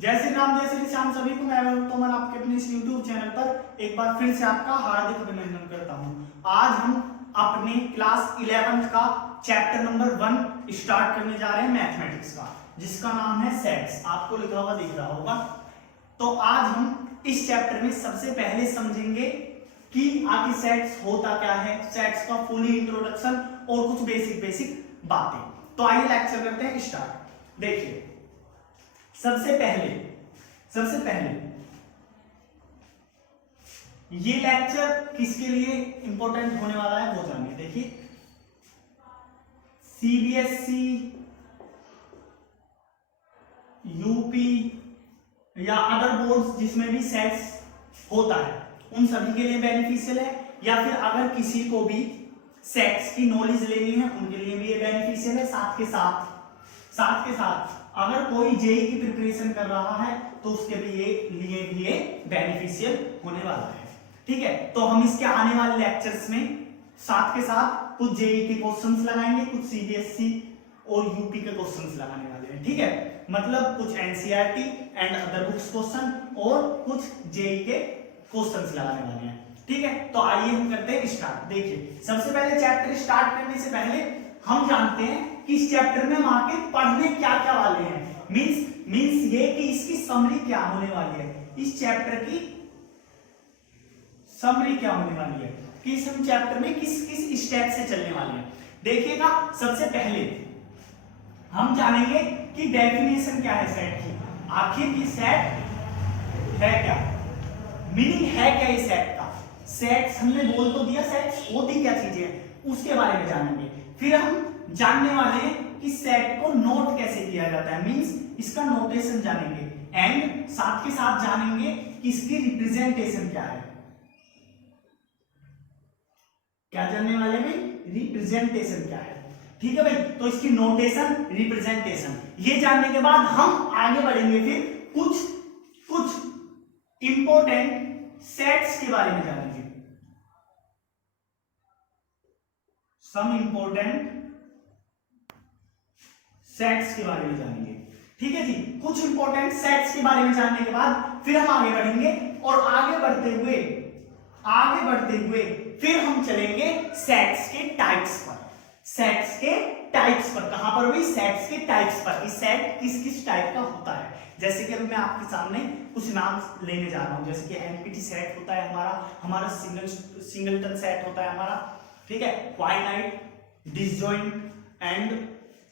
जय श्री राम जय श्री श्याम सभी को। मैं तोमर आपके अपने इस YouTube चैनल पर एक बार फिर से आपका हार्दिक अभिनंदन करता हूं। आज हम अपने क्लास 11th का चैप्टर नंबर 1 स्टार्ट करने जा रहे हैं मैथमेटिक्स का, जिसका नाम है सेट्स। आपको लिखा हुआ दिख रहा होगा। तो आज हम इस चैप्टर में सबसे पहले समझेंगे कि आखिर सेट्स होता क्या है, सेट्स का फुली इंट्रोडक्शन और कुछ बेसिक बातें। तो आइए लेक्चर करते हैं स्टार्ट। देखिए सबसे पहले ये लेक्चर किसके लिए इंपॉर्टेंट होने वाला है वो जानिए। देखिए सीबीएसई, यूपी या अदर बोर्ड्स जिसमें भी सेट्स होता है उन सभी के लिए बेनिफिशियल है, या फिर अगर किसी को भी सेट्स की नॉलेज लेनी है उनके लिए भी ये बेनिफिशियल है। साथ के साथ अगर कोई जेई की प्रिपरेशन कर रहा है तो उसके लिए भी ये बेनिफिशियल होने वाला है। ठीक है, तो हम इसके आने वाले लेक्चर्स में साथ के साथ कुछ जेई के क्वेश्चंस लगाएंगे, कुछ सीबीएसई और यूपी के क्वेश्चंस लगाने वाले हैं। ठीक है, मतलब कुछ NCERT and other books question और कुछ जेई के क्वेश्चंस लगाने वाले हैं। ठीक है, तो आइए हम करते हैं स्टार्ट। देखिए सबसे पहले चैप्टर स्टार्ट करने से पहले हम जानते हैं कि इस चैप्टर में हम आके पढ़ने क्या क्या वाले हैं। मींस ये कि इसकी समरी क्या होने वाली है, इस चैप्टर की समरी क्या होने वाली है कि इस चैप्टर में किस किस स्टेप से चलने वाले हैं। देखिएगा सबसे पहले हम जानेंगे कि डेफिनेशन क्या है सेट की। आखिर ये सेट है क्या, मीनिंग है क्या ये सेट का। सेट्स हमने बोल तो दिया, सेट्स होती क्या चीजें हैं उसके बारे में जानेंगे। फिर हम जानने वाले हैं कि सेट को नोट कैसे किया जाता है, मींस इसका नोटेशन जानेंगे। एंड साथ के साथ जानेंगे कि इसकी रिप्रेजेंटेशन क्या है। क्या जानने वाले में रिप्रेजेंटेशन क्या है। ठीक है भाई, तो इसकी नोटेशन, रिप्रेजेंटेशन ये जानने के बाद हम आगे बढ़ेंगे। फिर कुछ इंपॉर्टेंट सेट्स के बारे में जानेंगे, सम इंपॉर्टेंट सेट्स के बारे में जानेंगे। ठीक है जी, कुछ इंपॉर्टेंट सेट्स के बारे में जानने के बाद फिर हम आगे बढ़ेंगे और आगे बढ़ते हुए फिर हम चलेंगे सेट्स के टाइप्स पर। सेट्स के टाइप्स पर कहां पर हुई, सेट्स के टाइप्स पर, कि सेट किस किस टाइप का होता है। जैसे कि अभी मैं आपके सामने कुछ नाम लेने जा रहा हूं, जैसे कि एनपीटी सेट होता है हमारा सिंगलटन सेट होता है हमारा। ठीक है, फाइनाइट, डिसजॉइंट एंड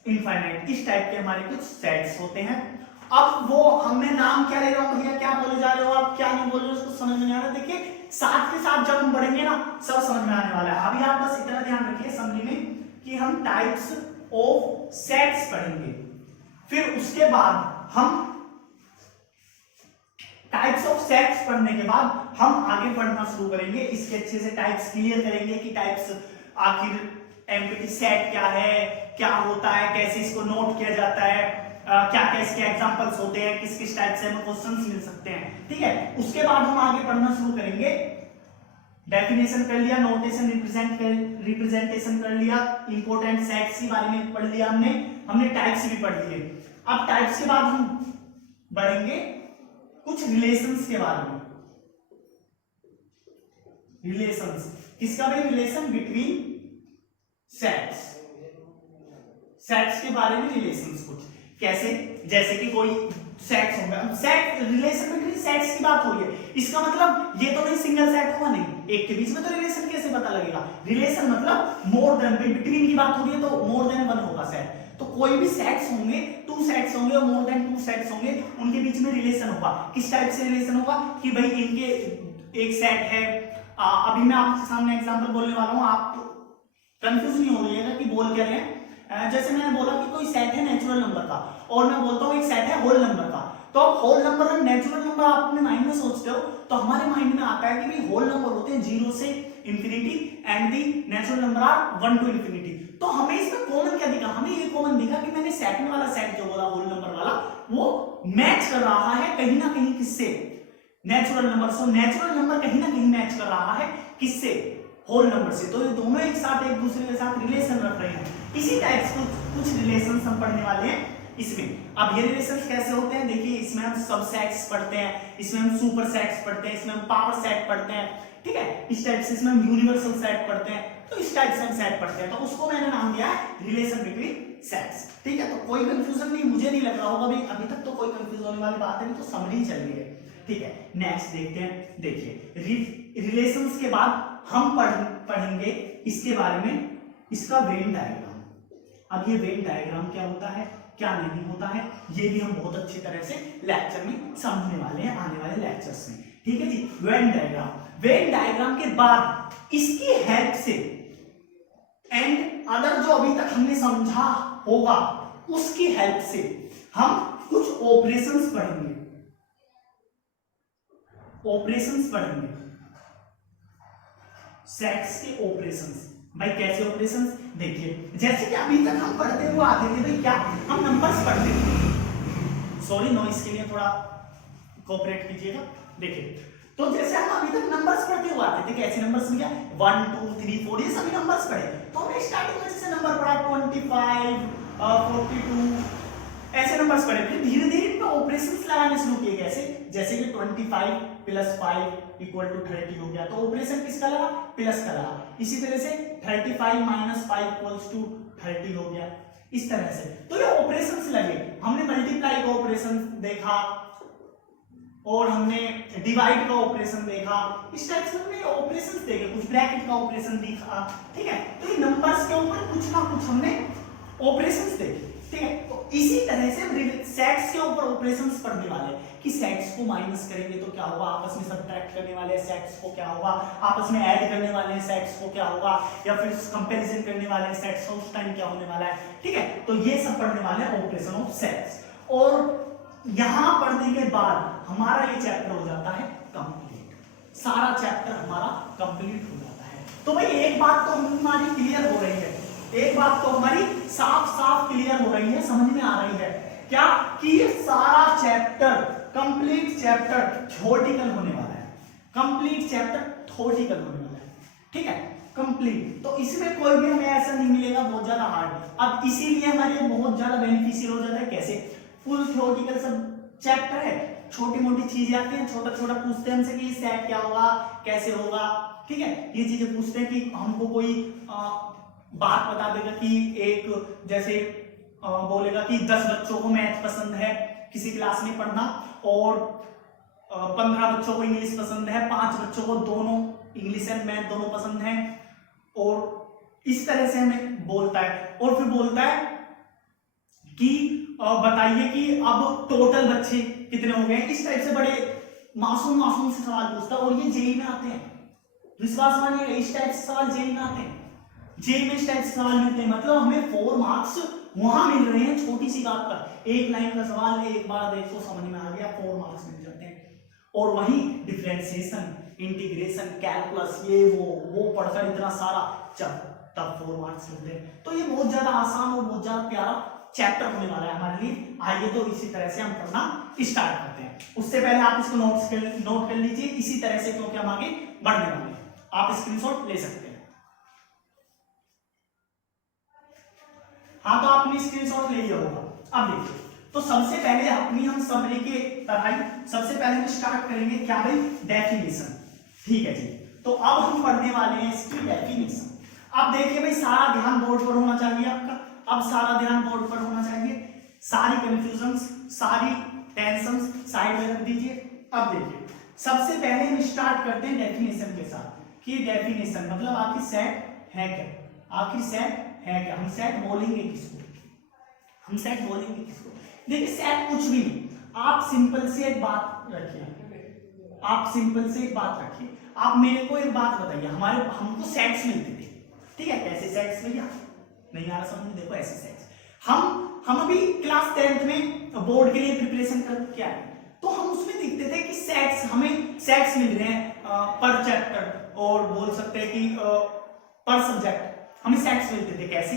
इनफाइनाइट, इस टाइप के हमारे कुछ सेट्स होते हैं। अब वो हमने नाम क्या ले रहा हूं भैया, क्या बोले जा रहे हो आप, क्या नहीं बोल रहे हो उसको समझ में नहीं आ रहा। देखिए साथ के साथ जब हम बढ़ेंगे ना सब समझ में आने वाला है। अभी आप बस इतना ध्यान रखिए समझने में कि हम टाइप्स ऑफ सेट्स पढ़ेंगे, फिर उसके बाद हम टाइप्स ऑफ सेट्स पढ़ने के बाद हम आगे पढ़ना शुरू करेंगे। इसके अच्छे से टाइप्स क्लियर करेंगे कि टाइप्स आखिर एमपीटी सेट क्या है, क्या होता है, कैसे इसको नोट किया जाता है, क्या क्या इसके एग्जांपल्स होते हैं, किस किस टाइप से हमें क्वेश्चंस मिल सकते हैं। ठीक है, उसके बाद हम आगे पढ़ना शुरू करेंगे। डेफिनेशन कर लिया, नोटेशन, रिप्रेजेंटेशन कर लिया, इंपॉर्टेंट सेट्स के बारे में पढ़ लिया हमने टाइप्स भी पढ़ लिए। अब टाइप्स के बाद हम बढ़ेंगे कुछ रिलेशंस के बारे में। रिलेशंस किसका भाई, रिलेशन बिटवीन सेट्स के बारे में रिलेशंस कुछ कैसे, जैसे कि कोई सेट्स होंगे। अब सेट रिलेशन में सेट्स की बात हो रही है, इसका मतलब ये तो नहीं सिंगल सेट होगा, नहीं एक के बीच में तो रिलेशन कैसे पता लगेगा। रिलेशन मतलब मोर देन, बिटवीन की बात हो रही है तो मोर देन वन होगा सेट। तो कोई भी सेट्स होंगे, टू सेट्स होंगे और मोर देन टू सेट्स होंगे, उनके बीच में रिलेशन होगा। किस टाइप से रिलेशन होगा कि भाई इनके एक सेट है। अभी मैं आपके सामने एग्जांपल बोलने वाला हूं, आप कंफ्यूज नहीं हो रहिएगा कि बोल क्या रहे हैं। जैसे मैंने बोला कि कोई सेट है नेचुरल नंबर का और मैं बोलता हूं एक सेट है होल नंबर का, तो अब होल नंबर और नेचुरल नंबर आप अपने माइंड में सोचते हो तो हमारे माइंड में आता है कि भाई होल नंबर होते हैं 0 से infinity and the natural number are 1 to infinity. तो हमें इसमें कॉमन क्या दिखा, हमें ये कॉमन दिखा कि मैंने सेकंड वाला सेट जो बोला होल नंबर वाला वो मैच कर रहा है कहीं ना कहीं किससे, natural number. So natural number कहीं ना कहीं मैच कर रहा है किससे, होल नंबर से। तो ये दोनों एक साथ एक दूसरे के साथ रिलेशन रख रहे हैं। इसी टाइप से कुछ रिलेशन हम पढ़ने वाले हैं। इसमें। अब ये रिलेशंस कैसे होते हैं देखिए, इसमें हम सब सेट्स पढ़ते हैं, इसमें हम सुपर सेट्स पढ़ते हैं, इसमें हम पावर सेट पढ़ते हैं, ठीक है, इस टाइप से इसमें हम यूनिवर्सल सेट पढ़ते हैं, तो इस टाइप से हम सेट पढ़ते हैं, तो उसको मैंने नाम दिया है रिलेशन बिटवीन सेट्स, ठीक है। तो कोई कंफ्यूजन नहीं, मुझे नहीं लग रहा होगा अभी तक तो कोई कंफ्यूजन होने वाली बात नहीं, तो समरी चल रही है, ठीक है। नेक्स्ट देखते हैं, देखिए रिलेशंस के बाद हम पढ़ेंगे इसके बारे में, इसका वेन डायग्राम। अब ये वेन डायग्राम क्या होता है, क्या नहीं होता है, ये भी हम बहुत अच्छी तरह से लेक्चर में समझने वाले हैं आने वाले लेक्चर्स में, ठीक है जी। वेन डायग्राम के बाद इसकी हेल्प से एंड अदर जो अभी तक हमने समझा होगा उसकी हेल्प से हम कुछ ऑपरेशंस पढ़ेंगे, सेट्स के ऑपरेशंस। भाई कैसे ऑपरेशंस, देखिए जैसे कि अभी तक हम पढ़ते हुए आते थे, भाई क्या हम नंबर्स पढ़ते थे, सॉरी नॉइस के लिए थोड़ा कोऑपरेट कीजिएगा। देखिए तो जैसे हम अभी तक नंबर्स पढ़ते हुए आते थे, कैसे नंबर्स मिल गया 1 2 3 4 ये सभी नंबर्स पढ़े, तो हमने स्टार्टिंग में जैसे नंबर पढ़ा 25 42 ऐसे नंबर्स पढ़े, फिर धीरे धीरे इनमें ऑपरेशंस लगाने शुरू किए, कैसे जैसे कि 25 + 5 = 30 हो गया, तो ऑपरेशन किसका लगा, प्लस का लगा। इसी तरह से 35 - 5 = 30 हो गया, इस तरह से। तो ये ऑपरेशंस लगे, हमने मल्टीप्लाई का ऑपरेशन देखा और हमने डिवाइड का ऑपरेशन देखा, इस टाइप से हमने ऑपरेशंस देखे, कुछ ब्रैकेट का ऑपरेशन देखा, ठीक है। तो ये नंबर्स के ऊपर कुछ ना कुछ हमने ऑपरेशंस देखे, ठीक है। तो इसी तरह से हम सेट्स के ऊपर ऑपरेशंस पढ़ने वाले हैं कि सेट्स को माइनस करेंगे तो क्या होगा, आपस में सबट्रैक्ट करने वाले हैं सेट्स को क्या होगा, आपस में ऐड करने वाले हैं सेट्स को क्या होगा, या फिर कंपैरिजन करने वाले हैं सेट्स को, उस टाइम क्या होने वाला है, ठीक है। तो ये सब पढ़ने वाले हैं ऑपरेशन ऑफ सेट्स, और यहां पढ़ने के बाद हमारा ये चैप्टर हो जाता है कंप्लीट, सारा चैप्टर हमारा कंप्लीट हो जाता है। तो भाई एक बात तो हमारी क्लियर हो रही है, एक बात तो हमारी साफ साफ क्लियर हो रही है, समझ में आ रही है क्या, कि ये सारा चैप्टर कंप्लीट चैप्टर थ्योरेटिकल होने वाला है, कंप्लीट चैप्टर थ्योरेटिकल होने वाला है, ठीक है, कंप्लीट। तो इसमें कोई भी हमें ऐसा नहीं मिलेगा बहुत ज्यादा हार्ड। अब इसीलिए हमारे लिए बहुत ज्यादा बेनिफिशियल हो जाता है, कैसे, फुल थ्योरेटिकल सब चैप्टर है, छोटी मोटी चीजें आती हैं, छोटा छोटा पूछते हैं हमसे कि सेट क्या होगा, कैसे होगा, ठीक है, ये चीजें पूछते हैं कि हमको कोई बात बता देगा कि एक जैसे बोलेगा कि 10 बच्चों को मैथ पसंद है किसी क्लास में पढ़ना, और 15 बच्चों को इंग्लिश पसंद है, 5 बच्चों को दोनों इंग्लिश एंड मैथ दोनों पसंद है, और इस तरह से हमें बोलता है, और फिर बोलता है कि बताइए कि अब टोटल बच्चे कितने हो गए, इस टाइप से बड़े मासूम से सवाल पूछता है, और ये जेईई में आते हैं, विश्वास मानिएगा इस टाइप से सवाल जेईई में आते हैं, जेईई में इस टाइप से सवाल मिलते हैं, मतलब हमें 4 मार्क्स वहां मिल रहे हैं छोटी सी बात पर, एक लाइन का सवाल एक बार देखो समझ में आ गया, 4 मार्क्स मिल जाते हैं। और वहीं डिफरेंशिएशन, इंटीग्रेशन, कैलकुलस, ये वो पढ़कर इतना सारा तब 4 मार्क्स मिलते हैं। तो ये बहुत ज्यादा आसान और बहुत ज्यादा प्यारा चैप्टर होने वाला है हमारे लिए। आइए तो इसी तरह से हम पढ़ना स्टार्ट करते हैं। उससे पहले आप इसको नोट कर लीजिए इसी तरह से, क्योंकि हम आगे बढ़ने वाले हैं, आप स्क्रीनशॉट ले सकते हैं। हाँ तो आपने स्क्रीनशॉट ले लिया होगा। अब देखिए, तो सबसे पहले अपनी हम समरी के पढ़ाई सबसे पहले हम स्टार्ट करेंगे क्या भाई, डेफिनेशन, ठीक है जी। तो अब हम पढ़ने वाले हैं इसकी डेफिनेशन। अब देखिए भाई सारा ध्यान बोर्ड पर होना चाहिए आपका, अब सारा ध्यान बोर्ड पर होना चाहिए, सारी कंफ्यूजन्स, सारी टेंशंस साइड में रख दीजिए। अब देखिए सबसे पहले हम स्टार्ट करते हैं डेफिनेशन के साथ कि डेफिनेशन मतलब आखिर सेट है क्या, आखिर सेट है क्या, हम सेट बोलेंगे किसको, हम सेट बोलेंगे किसको। देखिए सेट कुछ भी नहीं, आप सिंपल से एक बात रखिए, आप सिंपल से एक बात रखिए, आप मेरे को एक बात बताइए, हमको सेट्स मिलते थे, ठीक है, कैसे सेट्स भैया, नहीं आ रहा समझ में, देखो ऐसे सेट्स, हम अभी क्लास 10th में बोर्ड के लिए प्रिपरेशन कर क्या है, तो हम उसमें देखते थे कि सेट्स, हमें सेट्स मिल रहे हैं पर चैप्टर, और बोल सकते हैं कि पर सब्जेक्ट हमें सेट्स मिलते थे। कैसे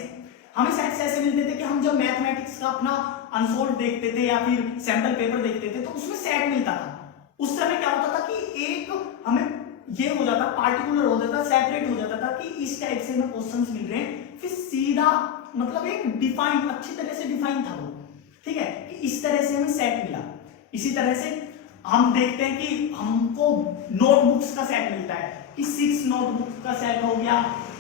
हमें सेट्स ऐसे मिलते थे कि हम जब मैथमेटिक्स का अपना अनसोल्ड देखते थे या फिर सैंपल पेपर देखते थे तो उसमें सेट मिलता था। उस समय क्या होता था कि एक हमें ये हो जाता, पार्टिकुलर हो जाता, सेपरेट हो जाता था कि इस टाइप से हमें क्वेश्चंस मिल रहे हैं, फिर सीधा मतलब एक डिफाइन, अच्छी तरह से डिफाइन था वो, ठीक है, कि इस तरह से हमें सेट मिला। इसी तरह से हम देखते हैं कि हमको नोटबुक्स का सेट मिलता है कि 6 नोटबुक का सेट हो गया,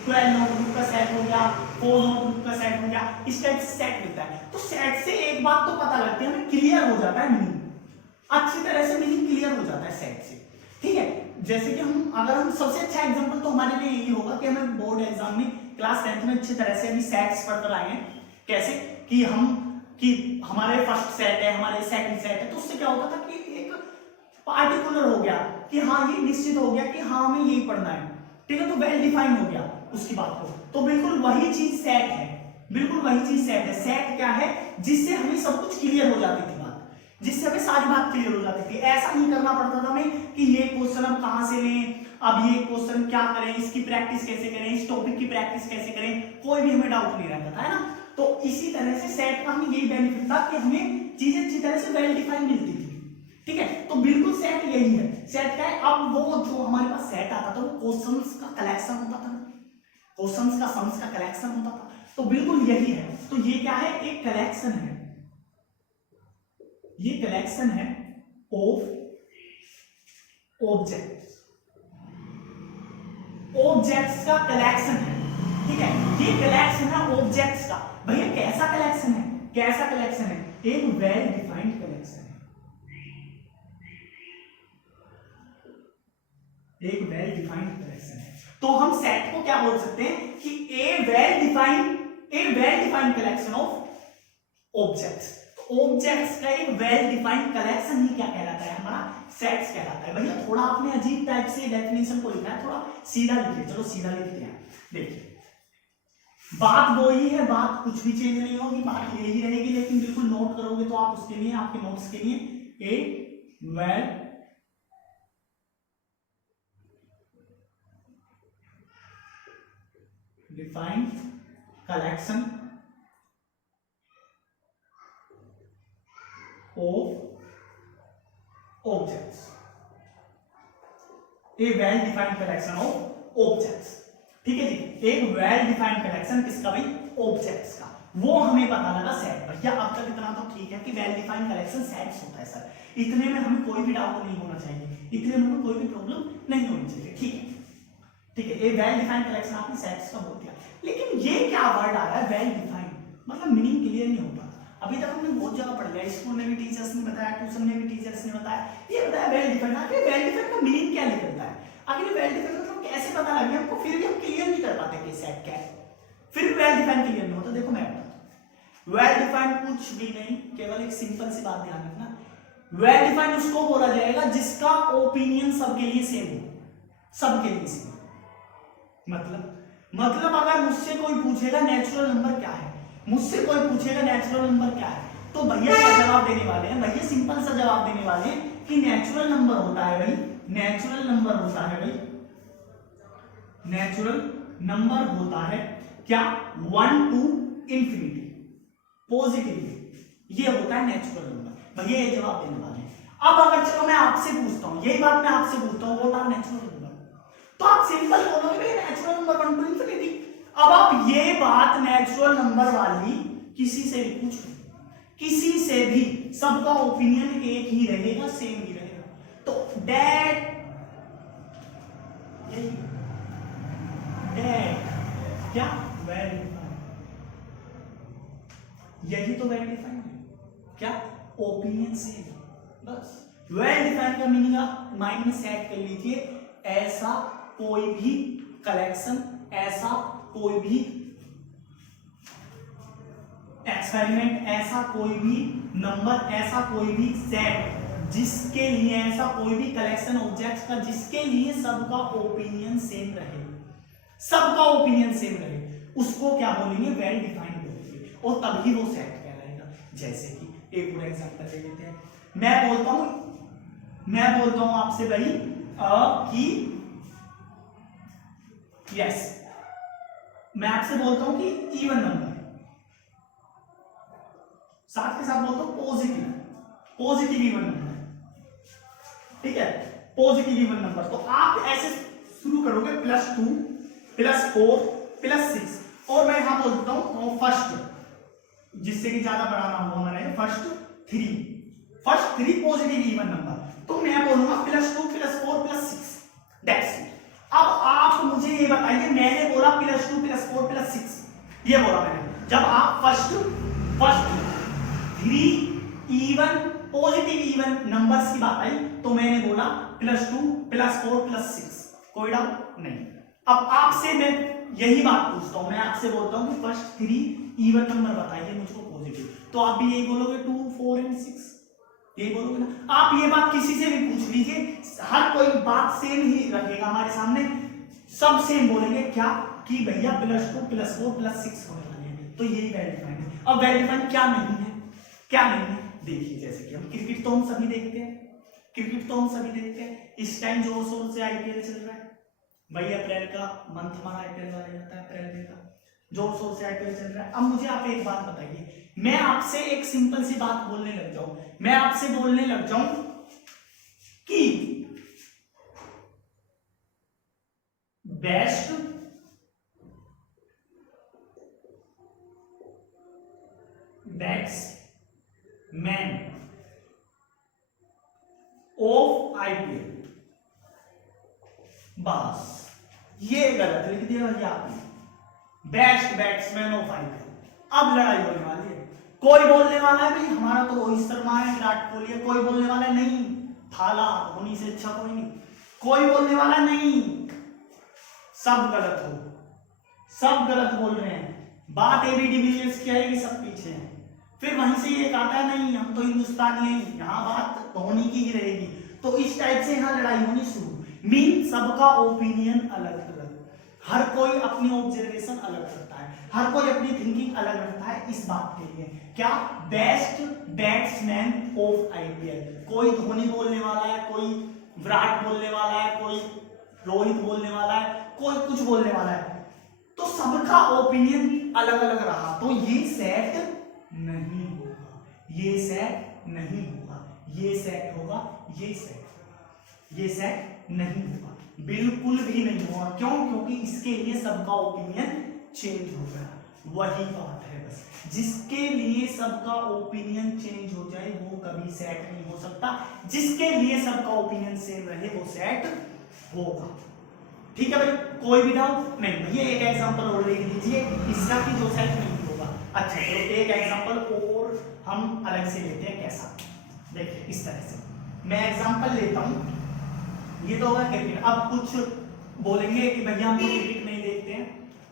12 नोटबुक का सेट हो गया, 4 नोटबुक का सेट हो गया, इस टाइप से सेट मिलता है। तो सेट से एक बात तो पता लगती है, हमें क्लियर हो जाता है मीनिंग, अच्छी तरह से मीनिंग क्लियर हो जाता है सेट से। ठीक है, जैसे कि हम सबसे अच्छा एग्जांपल तो हमारे लिए यही होगा कि हमें बोर्ड एग्जाम में क्लास 10th में अच्छी तरह से अभी सेट्स पढ़कर आए हैं। कैसे कि हमारे फर्स्ट सेट है, हमारे सेकंड सेट है, तो उससे क्या होता था कि एक पार्टिकुलर हो गया कि हाँ ये निश्चित हो गया कि हाँ हमें यही पढ़ना है। ठीक है, तो वेल डिफाइन हो गया उसकी बात को। तो बिल्कुल वही चीज सेट है, बिल्कुल वही चीज सेट है। सेट क्या है, जिससे हमें सब कुछ क्लियर हो जाती थी बात, जिससे हमें सारी बात क्लियर हो जाती थी। ऐसा नहीं करना पड़ता था हमें कि ये क्वेश्चन हम कहां से लें, अब ये क्वेश्चन क्या करें, इसकी प्रैक्टिस कैसे करें, इस टॉपिक की प्रैक्टिस कैसे करें, कोई भी हमें डाउट नहीं रहता था, है ना। तो इसी तरह से सेट का हमें यही बेनिफिट था कि हमें चीजें अच्छी तरह से वेल डिफाइन मिलती थी। ठीक है, तो बिल्कुल सेट यही है। सेट क्या है, अब वो जो हमारे पास सेट आता था वो क्वेश्चंस का कलेक्शन होता था, क्वेश्चंस का सम्स का कलेक्शन होता था। तो बिल्कुल यही है। तो ये क्या है, एक कलेक्शन है, ये कलेक्शन है ऑफ ऑब्जेक्ट्स, ऑब्जेक्ट्स का कलेक्शन है। ठीक है, ये कलेक्शन है ऑब्जेक्ट्स का। भैया कैसा कलेक्शन है, कैसा कलेक्शन है, एक वेल डिफाइंड कलेक्शन है, एक वेल डिफाइंड कलेक्शन है। तो हम सेट को क्या बोल सकते हैं कि a well defined collection of objects. Objects का एक वेल डिफाइंड कलेक्शन ही क्या कहलाता है, हमारा सेट्स कहलाता है। भैया थोड़ा आपने अजीब टाइप से डेफिनेशन को लिखना है, थोड़ा सीधा लिखिए। चलो सीधा लिखते हैं। देखिए बात वो ही है, बात कुछ भी चेंज नहीं होगी, बात यही रहेगी, लेकिन बिल्कुल नोट करोगे तो आप उसके लिए, आपके नोट्स के लिए एक well defined collection of objects, A well defined collection of objects. ठीक है जी, एक वेल डिफाइंड कलेक्शन किसका भाई, ऑब्जेक्ट्स का। वो हमें पता लगा सेट। भैया अब तक इतना तो ठीक है कि वेल डिफाइंड कलेक्शन सेट्स होता है सर, इतने में हमें कोई भी डाउट नहीं होना चाहिए, इतने में हमें कोई भी प्रॉब्लम नहीं होनी चाहिए। ठीक है, ठीक है, ये वेल डिफाइंड कलेक्शन आपने सेट्स का बोल दिया। लेकिन ये क्या वर्ड आ रहा है वेल डिफाइंड, मतलब मीनिंग क्लियर नहीं होता। अभी तक हमने बहुत जगह पढ़ लिया, स्कूल में भी टीचर्स ने बताया, ट्यूशन में भी टीचर्स ने बताया, ये बताया वेल डिफाइंड। आखिर वेल डिफाइंड का मीनिंग क्या निकलता है, आखिर वेल डिफाइंड मतलब कैसे पता लग गया हमको, फिर भी हम क्लियर नहीं कर पाते कि सेट क्या है, फिर भी वेल डिफाइंड क्लियर नहीं होता। देखो मैं बताता हूं, वेल डिफाइंड कुछ भी नहीं, केवल एक सिंपल सी बात ध्यान रखना, वेल डिफाइंड उसको बोला जाएगा जिसका ओपिनियन सबके लिए सेम हो, सबके लिए सेम। मतलब अगर मुझसे कोई पूछेगा नेचुरल नंबर क्या है, मुझसे कोई पूछेगा नेचुरल नंबर क्या है, तो भैया क्या जवाब देने वाले हैं, भैया सिंपल सा जवाब देने वाले हैं कि नेचुरल नंबर होता है भाई, नेचुरल नंबर होता है भाई, नेचुरल नंबर होता है क्या, 1 to इंफिनिटी पॉजिटिव, ये होता है नेचुरल नंबर। भैया ये जवाब देने वाले हैं। अब अगर चलो मैं आपसे पूछता हूं, यही बात मैं आपसे पूछता हूं, व्हाट आर नेचुरल नंबर, तो आप सिंपल बोलोगे नेचुरल नंबर 1 to इंफिनिटी। अब आप ये बात नेचुरल नंबर वाली किसी से भी पूछ लो, किसी से भी, सबका ओपिनियन एक ही रहेगा, सेम ही रहेगा। तो दैट क्या वेल डिफाइंड, यही तो वेल डिफाइंड है, क्या ओपिनियन सेम, बस। वेल डिफाइंड का मीनिंग आप माइंड में सेट कर लीजिए, ऐसा कोई भी कलेक्शन, ऐसा कोई भी एक्सपेरिमेंट, ऐसा कोई भी नंबर, ऐसा कोई भी सेट जिसके लिए, ऐसा कोई भी कलेक्शन ऑब्जेक्ट्स का जिसके लिए सबका ओपिनियन सेम रहे, सबका ओपिनियन सेम रहे, उसको क्या बोलेंगे, वेल डिफाइंड बोलेंगे, और तभी वो सेट कहलाएगा। जैसे कि एक और एग्जांपल ले लेते हैं, मैं बोलता हूं आपसे भाई कि यस, मैं आपसे बोलता हूं कि इवन नंबर, साथ के साथ बोलता हूं पॉजिटिव इवन नंबर, ठीक है, पॉजिटिव इवन नंबर। तो आप ऐसे शुरू करोगे +2 +4 +6, और मैं यहां बोलता हूं फर्स्ट जिससे कि ज्यादा बड़ा ना हो मैंने first three positive even number, तो मैं बोलूंगा +2 +4 +6 दैट्स इट। अब आप मुझे ये बताइए, मैंने बोला +2 +4 +6 ये बोला मैंने, जब आप first three even positive even numbers की बात आई तो मैंने बोला +2 +4 +6, कोई डाउट नहीं। अब आपसे मैं यही बात पूछता हूं, मैं आपसे बोलता हूं कि फर्स्ट थ्री इवन नंबर बताइए मुझको पॉजिटिव, तो आप भी यही बोलोगे 2 4 एंड 6, यही बोलोगे ना। आप ये बात किसी से भी पूछ लीजिए, हर कोई बात सेम ही रखेगा हमारे सामने, सब सेम बोलेंगे क्या कि भैया +2 +4 +6 होने वाले, तो यही वेरीफाइंड है। अब वेरीफाइंड क्या नहीं है, क्या नहीं है, देखिए जैसे कि हम क्रिकेट तो हम सभी देखते हैं, इस टाइम जोर शोर से आईपीएल चल रहा है भाई, अप्रैल का मंथ हमारा आईपीएल वाला जाता है, अप्रैल में का जोर शोर से आईपीएल चल रहा है। अब मुझे आप एक बात बताइए, मैं आपसे एक सिंपल सी बात बोलने लग जाऊं, मैं आपसे बोलने लग जाऊं कि बेस्ट बैट्समैन ऑफ आईपीएल, बस ये गलत लिख दिया भैया आपने, बेस्ट बैट्समैन ऑफ आईपीएल। अब लड़ाई होने वाली है, कोई बोलने वाला है भाई हमारा तो रोहित शर्मा है, विराट कोहली है, कोई बोलने वाला है नहीं थाला धोनी से अच्छा कोई नहीं, कोई बोलने वाला नहीं, सब गलत बोल रहे हैं। बात एबी डिविलियर्स की आएगी, सब पीछे हैं, फिर वहीं से ये कहता है नहीं हम तो हिंदुस्तानी हैं, यहाँ बात धोनी की ही रहेगी, तो इस टाइप से यहाँ लड़ाई होनी शुरू। मीन सबका ओपिनियन अलग अलग, हर कोई अपनी ऑब्जर्वेशन अलग रखता है, हर कोई अपनी थिंकिंग अलग रखता है इस बात के लिए, क्या बेस्ट बैट्समैन ऑफ आईपीएल, कोई धोनी बोलने वाला है, कोई विराट बोलने वाला है, कोई रोहित बोलने वाला है, कोई कुछ बोलने वाला है, तो सबका ओपिनियन अलग अलग रहा, तो ये सेट नहीं होगा, ये सेट नहीं होगा, ये सेट होगा, ये सेट नहीं होगा, बिल्कुल भी नहीं होगा। क्यों? क्योंकि इसके लिए सबका ओपिनियन चेंज हो गया, वही बात है बस, जिसके लिए सबका ओपिनियन चेंज हो जाए वो कभी सेट नहीं हो सकता, जिसके लिए सबका ओपिनियन सेम रहे वो सेट होगा। ठीक है भाई, कोई भी डाउट नहीं। भैया एक एग्जांपल और ले लीजिए इसका कि जो सेट नहीं होगा। अच्छा चलो एक एग्जांपल और हम अलग से लेते हैं, कैसा देखिए इस तरह से मैं एग्जांपल लेता हूं, ये तो होगा क्रिकेट। अब कुछ बोलेंगे कि भैया हम तो क्रिकेट नहीं देखते हैं,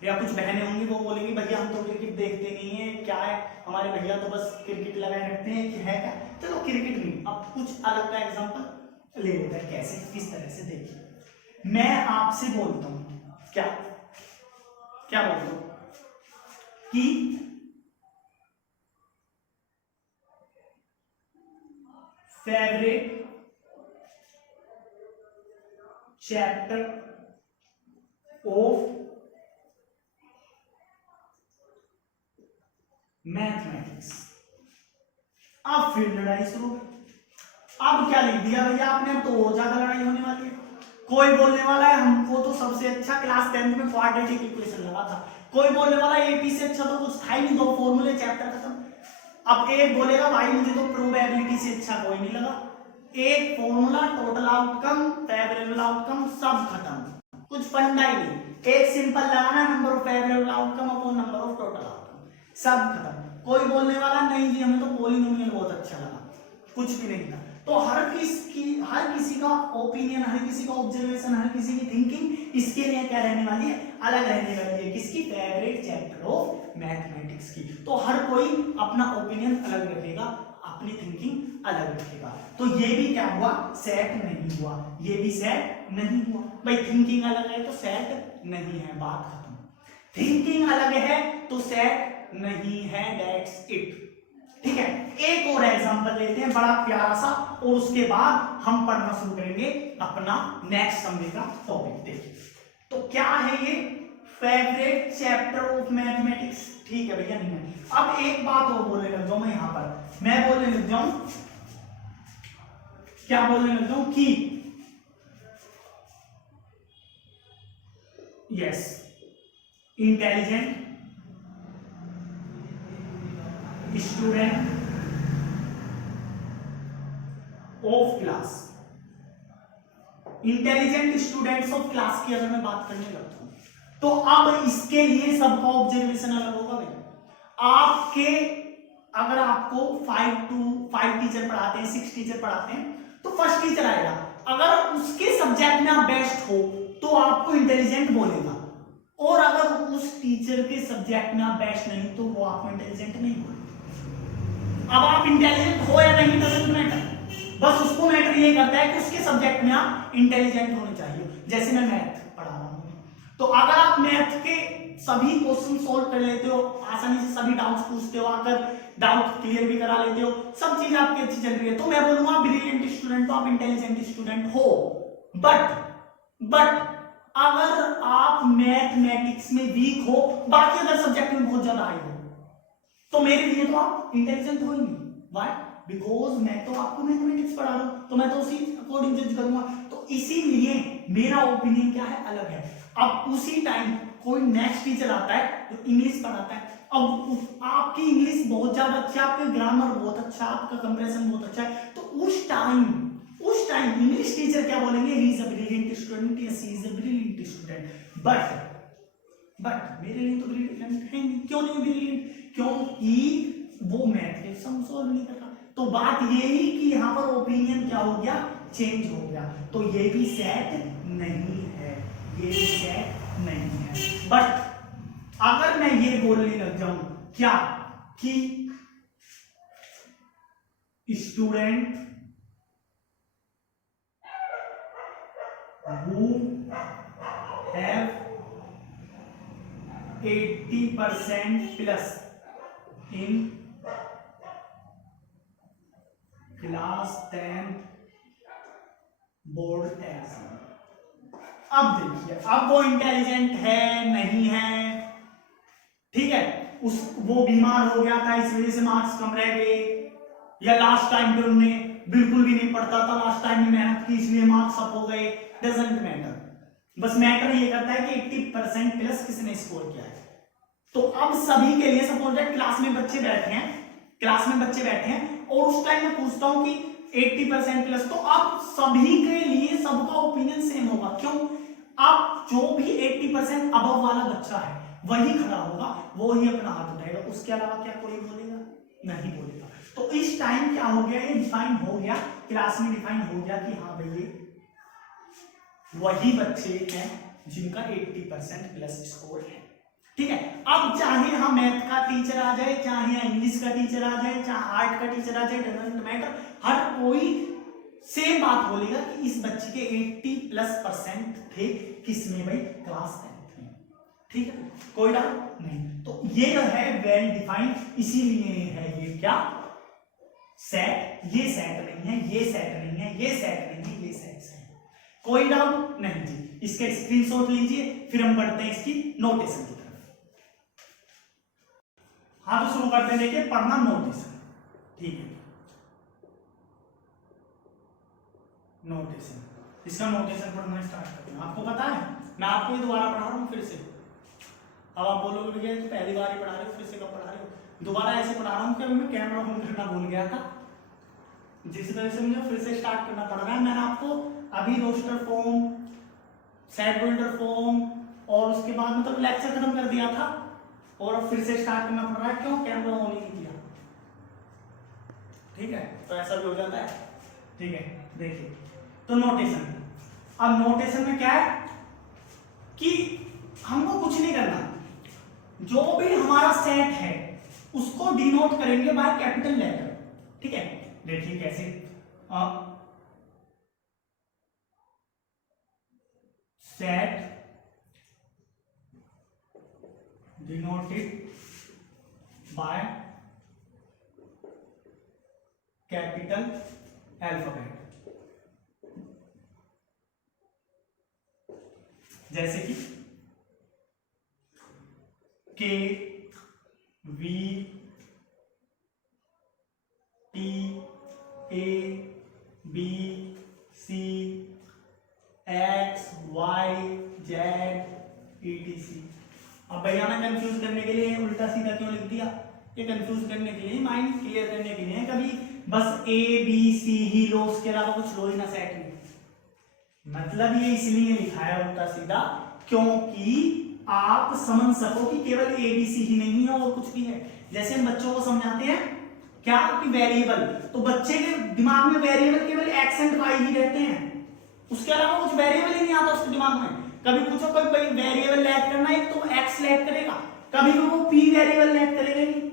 या कुछ बहनें होंगी वो बोलेंगी भैया हम तो क्रिकेट देखते नहीं है, क्या है हमारे भैया तो बस क्रिकेट लगाए रखते हैं, कि है क्या। चलो क्रिकेट नहीं, अब कुछ अलग का एग्जांपल ले लेते हैं, कैसे किस तरह से। देखिए मैं आपसे बोलता हूं, क्या बोलता हूं कि फेवरेट चैप्टर ऑफ मैथमेटिक्स। अब फिर लड़ाई शुरू। अब क्या लिख दिया भैया आपने, अब तो और ज्यादा लड़ाई होने वाली है। कोई बोलने वाला है हमको तो सबसे अच्छा क्लास 10th में क्वाड्रेटिक इक्वेशन लगा था, कोई बोलने वाला एपी से अच्छा तो कुछ था ही नहीं, 2 फॉर्मूले चैप्टर खत्म। अब एक बोलेगा भाई मुझे तो प्रोबेबिलिटी से अच्छा कोई नहीं लगा, एक formula, total outcome, favourable outcome, सब खत्म, कुछ फंडा ही नहीं, एक सिंपल लगाना number of favourable outcome upon number of total outcome, सब खत्म। कोई बोलने वाला नहीं जी हमें तो पॉलिनोमियल बहुत अच्छा लगा, कुछ भी नहीं था। तो हर किसी का ओपिनियन, हर किसी का ऑब्जर्वेशन, हर किसी की थिंकिंग इसके लिए क्या रहने वाली है, अलग रहने वाली है। किसकी? फेवरेट चैप्टर ऑफ मैथमेटिक्स की। तो हर कोई अपना ओपिनियन अलग रखेगा, अपनी थिंकिंग अलग रखेगा। तो ये भी क्या हुआ? सेट नहीं हुआ, ये भी सेट नहीं हुआ। भाई थिंकिंग अलग है तो सेट नहीं है, बात खत्म। थिंकिंग अलग है तो सेट नहीं है, दैट्स इट। ठीक है, एक और एग्जांपल लेते हैं बड़ा प्यारा सा, और उसके बाद हम पढ़ना शुरू करेंगे अपना नेक्स्ट समझे का टॉपिक। देखिए तो क्या है ये, फेवरेट चैप्टर ऑफ मैथमेटिक्स। ठीक है भैया, नहीं है। अब एक बात और बोलने लग जाऊं मैं, यहां पर मैं बोलने लग जाऊं, क्या बोलने लग जाऊं कि yes, intelligent student of class, intelligent students of class की अगर मैं बात करने लगता हूं तो अब इसके लिए सबका ऑब्जर्वेशन अलग होगा भाई। आपके अगर आपको 5 टीचर पढ़ाते हैं, 6 टीचर पढ़ाते हैं, तो फर्स्ट टीचर आएगा, अगर उसके सब्जेक्ट में आप बेस्ट हो तो आपको इंटेलिजेंट बोलेगा, और अगर उस टीचर के सब्जेक्ट में आप बेस्ट नहीं तो वो आपको इंटेलिजेंट नहीं बोलेगा। अब आप इंटेलिजेंट हो या नहीं डजंट मैटर, बस उसको मैटर ये करता है कि उसके सब्जेक्ट में आप इंटेलिजेंट होने चाहिए। जैसे मैं मैथ पढ़ा रहा हूं, तो अगर आप मैथ के सभी क्वेश्चन सोल्व कर लेते हो, आसानी से सभी डाउट्स पूछते हो, आकर डाउट क्लियर भी करा लेते हो, सब चीज आपकी अच्छी चल रही है, तो मैं बोलूंगा ब्रिलियंट स्टूडेंट, तो आप इंटेलिजेंट स्टूडेंट हो। बट अगर आप मैथमेटिक्स में वीक हो, बाकी अदर सब्जेक्ट में बहुत ज्यादा हाई हो, तो मेरे लिए तो आप इंटेलिजेंट हो ही नहीं। व्हाई? बिकॉज मैं तो आपको मैथमेटिक्स पढ़ा रहा हूं, तो मैं तो उसी अकॉर्डिंग जज करूंगा। तो इसीलिए मेरा ओपिनियन क्या है, अलग है। अब उसी टाइम कोई नेक्स्ट टीचर आता है जो इंग्लिश पढ़ाता है, अब आपकी इंग्लिश बहुत ज्यादा अच्छी है, आपका ग्रामर बहुत अच्छा, आपका कंप्रेशन बहुत अच्छा है, तो उस टाइम इंग्लिश टीचर क्या बोलेंगे, he is a brilliant student, yes he is a brilliant student. But मेरे लिए तो ब्रिलियंट है नहीं। क्यों नहीं ब्रिलियंट? क्योंकि वो मैथ के सम सॉल्व नहीं कर रहा। तो बात यही कि यहाँ पर ओपिनियन क्या हो गया, चेंज हो गया। तो ये भी सेट नहीं है, ये भी सेट नहीं है। बट अगर मैं ये बोलने लग जाऊं क्या कि student who have 80% plus in class 10 board exam, अब देखिए, अब वो इंटेलिजेंट है नहीं है, ठीक है, वो बीमार हो गया था इस वजह से मार्क्स कम रह गए, या लास्ट टाइम पे उन्होंने बिल्कुल भी नहीं पढ़ता था, लास्ट टाइम में मेहनत की इसलिए मार्क्स अप हो गए, डजंट मैटर। बस मैटर ये करता है कि 80% प्लस किसने स्कोर किया है। तो अब सभी के लिए सपोज दैट क्लास में बच्चे बैठे हैं और उस टाइम मैं पूछता हूं कि 80% प्लस, तो अब सभी के लिए सबका ओपिनियन सेम होगा। क्यों? अब जो भी 80% अबव वाला बच्चा है वही खड़ा होगा, वो ही अपना हाथ उठाएगा, उसके अलावा क्या कोई बोलेगा? नहीं बोलेगा। तो इस टाइम क्या हो गया, ये डिफाइन हो गया, क्लास में डिफाइन हो गया कि हाँ भाई ये वही बच्चे हैं जिनका 80% प्लस स्कोर है, ठीक है। अब चाहे हम मैथ का टीचर आ जाए, चाहे इंग्लिश का टीचर आ जाए, चाहे आर्ट का टीचर आ जाए, डजंट मैटर, हर कोई सेम बात बोलेगा कि इस बच्चे के 80+% थे, किसमें भाई? क्लास 10th में, ठीक है, कोई डाउट नहीं। तो ये है वेल डिफाइंड, इसीलिए है ये क्या सेट, ये सेट नहीं है, ये सेट नहीं है, ये सेट नहीं है, ये सेट है। कोई डाउट नहीं जी। इसका स्क्रीनशॉट लीजिए, फिर हम बढ़ते हैं इसकी नोटेशन की तरफ। हाँ तो शुरू करते हैं, देखिए पढ़ना नोटेशन, ठीक है। नोटेशन, इसका नोटेशन पढ़ना स्टार्ट करते हैं। आपको पता है मैं आपको ही दोबारा पढ़ा रहा हूँ फिर से। अब आप बोलोगे भैया तो पहली बार ही पढ़ा रहे हो, फिर से कब पढ़ा रहे हो? दोबारा ऐसे पढ़ा रहा हूँ कि अभी मैं कैमरा ऑन करना भूल गया था, जिस तरह से मुझे फिर से स्टार्ट करना पड़ रहा है। मैंने आपको अभी roster form, set builder form और उसके बाद मतलब लेक्चर खत्म कर दिया था, और अब फिर से स्टार्ट करना पड़ रहा है। क्यों? कैमरा ऑन ही नहीं किया, ठीक है, तो ऐसा भी हो जाता है, ठीक है। देखिए तो नोटेशन, अब नोटेशन में क्या है कि हमको कुछ नहीं करना, जो भी हमारा सेट है उसको डिनोट करेंगे बाय कैपिटल लेटर, ठीक है। देखिए कैसे, set denoted by capital alphabet, जैसे कि K, V, T, A, B, C, X, Y, Z, E T C. अब भैया ने कंफ्यूज करने के लिए उल्टा सीधा क्यों लिख दिया? ये कंफ्यूज करने के लिए, माइंड क्लियर करने के लिए, कभी बस ए बी सी ही लो, उसके अलावा कुछ लो ही ना सेट में। मतलब ये इसलिए लिखा है उल्टा सीधा क्योंकि आप समझ सको कि केवल ए बी सी ही नहीं है और कुछ भी है। जैसे हम बच्चों को समझाते हैं क्या कि वेरिएबल, तो बच्चे के दिमाग में वेरिएबल केवल एक्स एंड वाई ही रहते हैं, उसके अलावा कुछ वेरिएबल ही नहीं आता उसके दिमाग में। कभी पूछो कोई वेरिएबल ऐड करना है तो एक्स ऐड करेगा, कभी वो पी वेरिएबल ऐड करेगा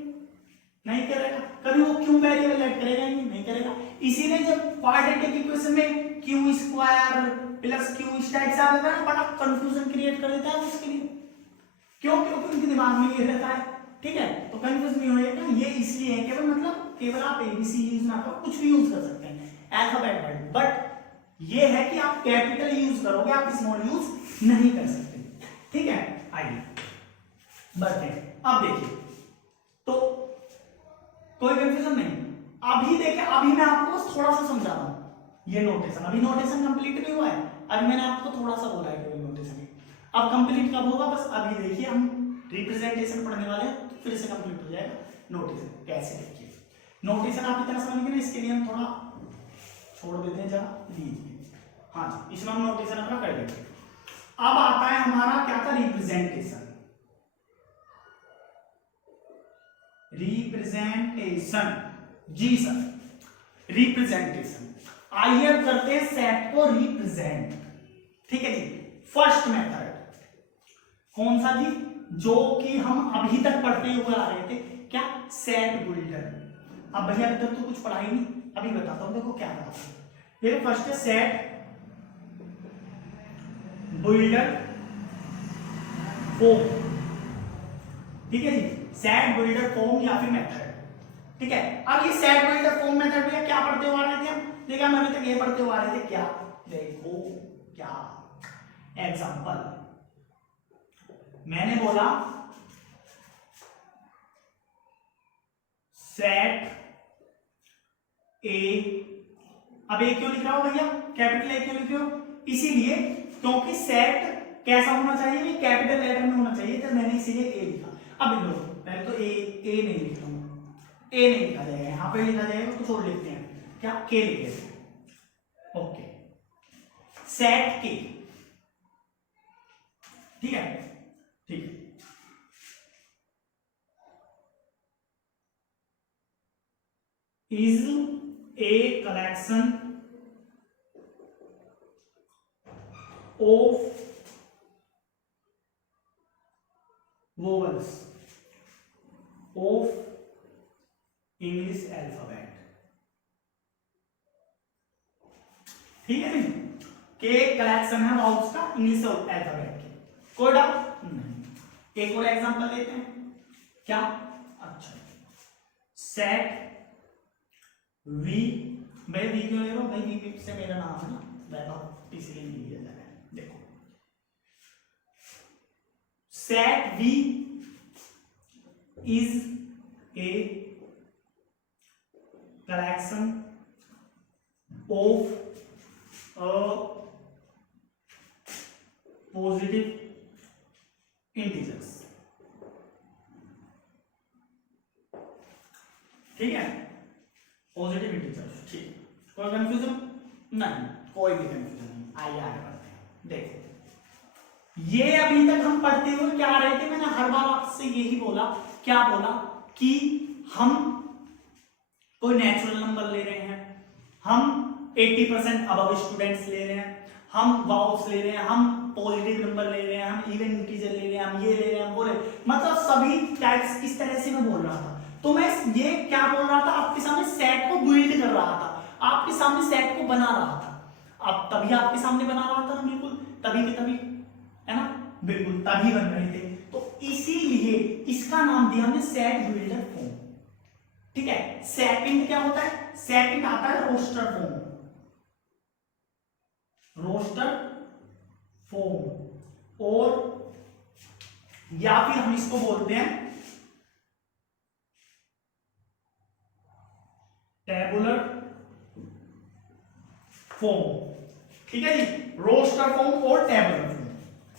नहीं करेगा, कभी वो क्यू वेरिएबल ऐड करेगा नहीं करेगा। इसीलिए जब क्वाड्रेटिक इक्वेशन में Q square plus Q style से आता है बड़ा कंफ्यूजन क्रिएट कर देता है उसके लिए। क्यों? क्योंकि उनके दिमाग में ये रहता है, ठीक है, तो कंफ्यूज नहीं होएगा। ये इसलिए है केवल, मतलब केवल आप एबीसी यूज ना करो, कुछ भी यूज कर सकते हैं अल्फाबेट वर्ड, बट ये है कि आप कैपिटल यूज करोगे, आप स्मॉल यूज नहीं कर सकते, ठीक है। आइए बढ़ते हैं। अब देखिए तो कोई कंफ्यूजन नहीं, अभी देखिए, अभी मैं आपको बस थोड़ा सा समझा रहा हूं ये नोटेशन, अभी नोटेशन कंप्लीट नहीं हुआ है, अभी मैंने आपको थोड़ा सा बोला है केवल नोटेशन, अब कंप्लीट कब होगा, बस अभी देखिए हम रिप्रेजेंटेशन पढ़ने वाले हैं, तो फिर से कंप्लीट हो जाएगा नोटेशन। कैसे देखिए नोटेशन आप इतना समझेंगे ना, इसके लिए हम थोड़ा छोड़ देते हैं जरा, लीजिए, हाँ जी, इसमें हम नोटेशन अपना कर लेंगे। अब आता है हमारा क्या था, रिप्रेजेंटेशन। रिप्रेजेंटेशन, जी सर, रिप्रेजेंटेशन। आइए अब करते हैं सेट को रिप्रेजेंट, ठीक है जी। फर्स्ट मेथड कौन सा जी, जो कि हम अभी तक पढ़ते हुए आ रहे थे, क्या, सेट बिल्डर। अब भैया अभी तक तो कुछ पढ़ा ही नहीं, अभी बताता हूं, देखो क्या बताता हूं। देखो फर्स्ट है सेट बिल्डर फॉर्म, ठीक है जी, सेट बिल्डर फॉर्म या फिर मेथड, ठीक है। अब ये सेट बिल्डर फॉर्म मेथड में क्या पढ़ते हुए आ रहे थे हम, देखिए हम अभी तक ये पढ़ते हुए आ रहे थे, क्या, देखो क्या एग्जांपल मैंने बोला, सेट ए, अब ए क्यों लिख रहा हो भैया, कैपिटल ए क्यों लिख रहे हो, इसीलिए क्योंकि सेट कैसा होना चाहिए, कैपिटल लेटर में होना चाहिए, तो मैंने इसीलिए ए लिखा। अब लो पहले तो ए नहीं लिख रहा हूं, ए नहीं लिखा जाएगा, यहां पे लिखा जाएगा, कुछ और लिखते हैं, क्या, के लिखे, ओके, सेट के, ठीक है, ठीक है। Is a collection of vowels of English alphabet, ठीक है नहीं, के कलेक्शन है वाउल्स का इंग्लिश अल्फाबेट के, कोई डाउट नहीं। एक और एग्जांपल लेते हैं, क्या, अच्छा, सेट वी, भाई वी क्यों ले रहा हूं भाई, वी से मेरा नाम है ना, बैकअप इसलिए नहीं लिया जा रहा है, देखो set V is a collection of positive integers, ठीक है, पॉजिटिव इंटीजर्स, ठीक, कोई कंफ्यूजन नहीं, कोई भी कंफ्यूजन नहीं। आइए आगे बढ़ते हैं। देखो ये अभी तक हम पढ़ते हुए क्या आ रहे थे, मैंने हर बार आपसे यही बोला, क्या बोला कि हम कोई नेचुरल नंबर ले रहे हैं, हम 80% अबव स्टूडेंट्स ले रहे हैं, हम वाउल्स ले रहे हैं, हम पॉजिटिव नंबर ले रहे हैं, हम इवन इंटीजर ले रहे हैं, हम ये ले रहे हैं, हम वो ले, मतलब सभी टाइप्स इस तरह से मैं बोल रहा था। तो मैं ये क्या बोल रहा था, आपके सामने सेट को बिल्ड कर रहा था, आपके सामने सेट को बना रहा था। अब तभी आपके सामने बना रहा था ना, बिल्कुल तभी के तभी, है ना, बिल्कुल तभी बन रहे थे। तो इसीलिए इसका नाम दिया हमने सेट बिल्डर फॉर्म, ठीक है। सेकंड क्या होता है, सेकंड आता है रोस्टर फॉर्म, रोस्टर फॉर्म, और या फिर हम इसको बोलते हैं टेबुलर फॉर्म, ठीक है जी, रोस्टर फॉर्म और टेबुलर फॉर्म,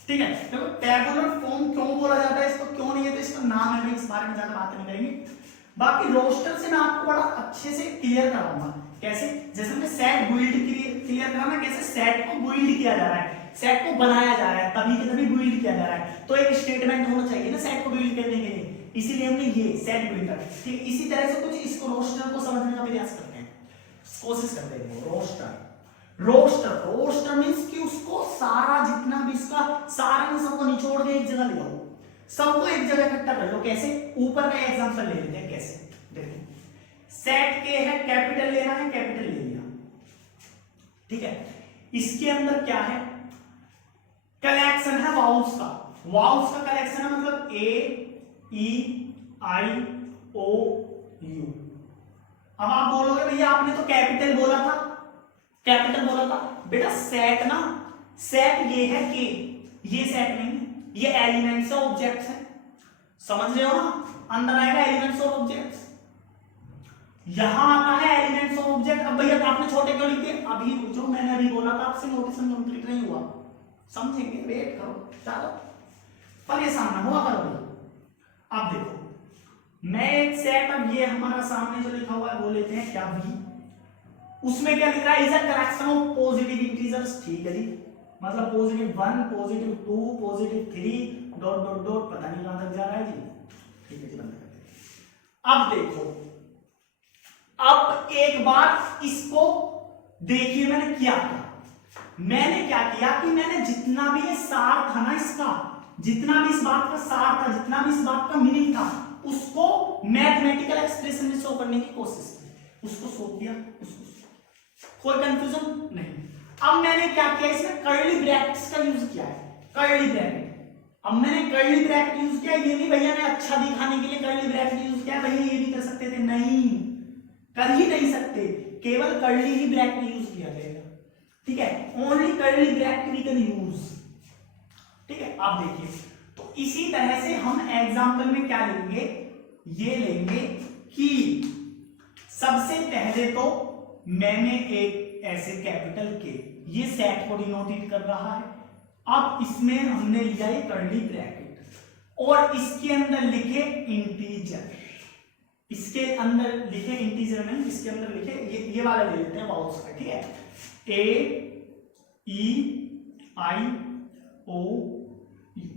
ठीक है। देखो टेबुलर फॉर्म क्यों बोला जाता है, इसको क्यों नहीं है, तो इसका नाम है, इस बारे में ज्यादा बात नहीं करेंगे। बाकी रोस्टर से मैं आपको बड़ा अच्छे से क्लियर कराऊंगा कैसे, जैसे हमने सेट बिल्ड क्लियर कराना, कैसे सेट को बिल्ड किया जा रहा है, सेट को बनाया जा रहा है, तभी के तभी बिल्ड किया जा रहा है, तो एक स्टेटमेंट होना चाहिए ना सेट को बिल्ड करने के लिए, इसीलिए हमने ये सेट बिल्डर। ठीक, इसी तरह से कुछ इसको रोस्टर को समझने का प्रयास करते हैं, कोशिश करते हैं। रोस्टर रोस्टर रोस्टर मींस कि उसको सारा जितना भी इसका सारा में सबको निचोड़ के एक जगह ले आओ, सबको एक जगह इकट्ठा कर लो। कैसे, ऊपर का एग्जांपल ले लेते हैं। कैसे, देखो सेट के है, कैपिटल लेना है, कैपिटल ले लिया, ठीक है। इसके अंदर क्या है, कलेक्शन है वाउल्स का, वाउल्स का कलेक्शन है, मतलब ए ई आई ओ यू। अब आप बोलोगे भैया आपने तो कैपिटल बोला था, कैपिटल बोला था बेटा, सेट ना, सेट ये है कि ये सेट नहीं, ये एलिमेंट्स और ऑब्जेक्ट्स है, समझ रहे हो ना, अंदर आएगा एलिमेंट्स और ऑब्जेक्ट्स, यहां आता है एलिमेंट्स और ऑब्जेक्ट। अब भैया आपने छोटे क्यों लिख दिए, अभी जो मैंने अभी बोला था आपसे नोटेशन कंप्लीट नहीं हुआ, समझेंगे, वेट करो, चलो परेशान ना हुआ करो। अब देखो मैं एक सेट, अब ये हमारा सामने जो लिखा हुआ है वो लेते हैं क्या, भी उसमें क्या लिख रहा है, is a collection of positive integers, ठीक है जी, मतलब +1 +2 +3 डॉट डॉट डॉट, पता नहीं कहां तक जा रहा है जी, ठीक है जी, बंद कर देते। अब देखो, अब एक बार इसको देखिए मैंने क्या किया, मैंने क्या किया कि मैंने जितना भी ये सार था ना इसका, जितना भी इस बात का सार था, जितना भी इस बात का मीनिंग था, उसको मैथमेटिकल एक्सप्रेशन में शो करने की कोशिश की, उसको शो किया, उसको कोई कंफ्यूजन नहीं। अब मैंने क्या किया, इसमें कर्ली ब्रैकेट्स का यूज किया है, कर्ली ब्रैकेट। अब मैंने कर्ली ब्रैकेट यूज किया, ये नहीं भैया ने अच्छा दिखाने के लिए कर्ली ब्रैकेट यूज किया, भैया ये भी कर सकते थे, नहीं कर ही नहीं सकते, केवल कर्ली ही ब्रैकेट यूज किया जाएगा, ठीक है, only curly bracket we can use, ठीक है। आप देखिए, तो इसी तरह से हम एग्जांपल में क्या लेंगे, ये लेंगे कि सबसे पहले तो मैंने एक ऐसे कैपिटल के, ये सेट को डिनोटेट कर रहा है, अब इसमें हमने लिया ये कर्ली ब्रैकेट और इसके अंदर लिखे इंटीजर, इसके अंदर लिखे इंटीजर में, इसके अंदर लिखे ये वाला ले लेते हैं वाउल्स का, ठीक है, ए ई आई ओ यू।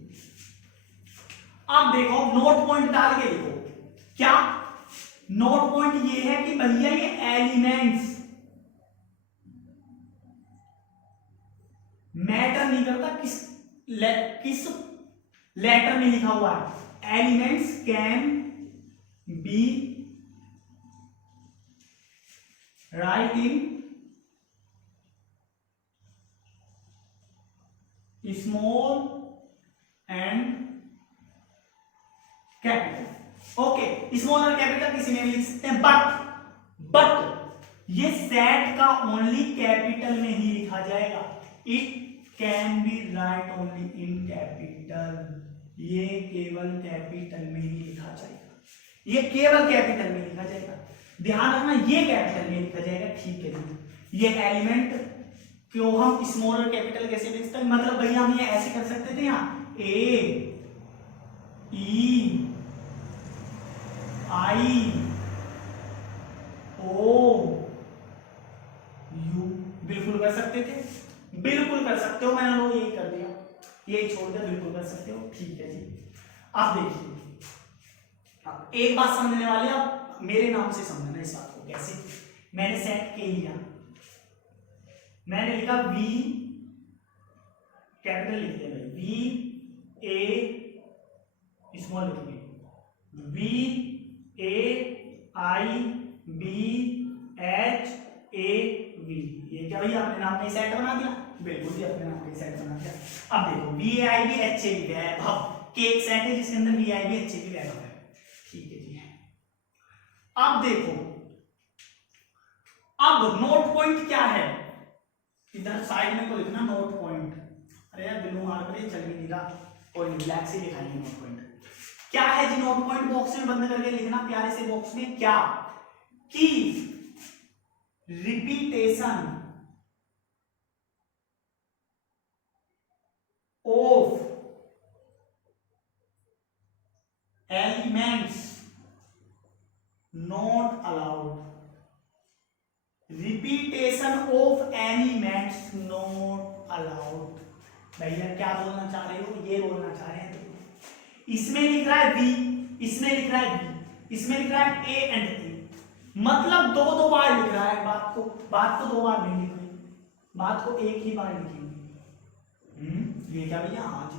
अब देखो नोट पॉइंट डाल के लिखो, क्या नोट पॉइंट ये है कि भैया ये एलिमेंट्स मैटर नहीं करता किस लेटर में लिखा हुआ है, elements can be right in small and capital. Okay, small और कैपिटल किसी में भी लिख सकते हैं, बट ये सेट का ओनली कैपिटल में ही लिखा जाएगा, it can be right only in capital, ये केवल कैपिटल में ही लिखा जाएगा, ये केवल कैपिटल में लिखा जाएगा, ध्यान रखना ये कैपिटल में लिखा जाएगा, ठीक है जी। ये एलिमेंट क्यों हम स्मॉल और कैपिटल कैसे लिख सकते हैं, मतलब भैया हम ये ऐसे कर सकते थे, यहाँ ए ई आई ओ यू बिल्कुल कर सकते थे, बिल्कुल कर सकते हो, मैंने लोग यही कर दिया, यही छोड़ दिया, बिल्कुल कर सकते हो, ठीक है जी। अब देखिए एक बात समझने वाले, अब मेरे नाम से समझना इस बात को, कैसे, मैंने सेट के लिया, मैंने लिखा वी, कैपिटल लिख दिया भाई, वी ए स्मॉल लिखेंगे, V A I B H A V, ये क्या भैया अपने नाम का सेट बना दिया, बिल्कुल जी अपने नाम का सेट बना दिया। अब देखो V A I B H A V Vaibhav के एक सेट है जिसके अंदर V I B H A V Vaibhav है, ठीक है जी। अब देखो, अब नोट पॉइंट क्या है, इधर साइड में को लिखना नोट पॉइंट, अरे यार ब्लू मार्कर ये चल ही नहीं रहा, कोई नहीं ब्लैक से दिखाएंगे नोट पॉइंट क्या है जी। नोट पॉइंट बॉक्स में बंद करके लिखना प्यारे से बॉक्स में, क्या कि repetition of elements multiplication of elements not allowed. भैया क्या बोलना चाह रहे हो, ये बोलना चाह रहे हैं। इसमें लिख रहा है v, इसमें लिख रहा है b, इसमें लिख रहा है a एंड b, मतलब दो दो बार लिख रहा है बात को दो बार नहीं लिख रही, बात को एक ही बार लिखी। ये क्या भैया, आज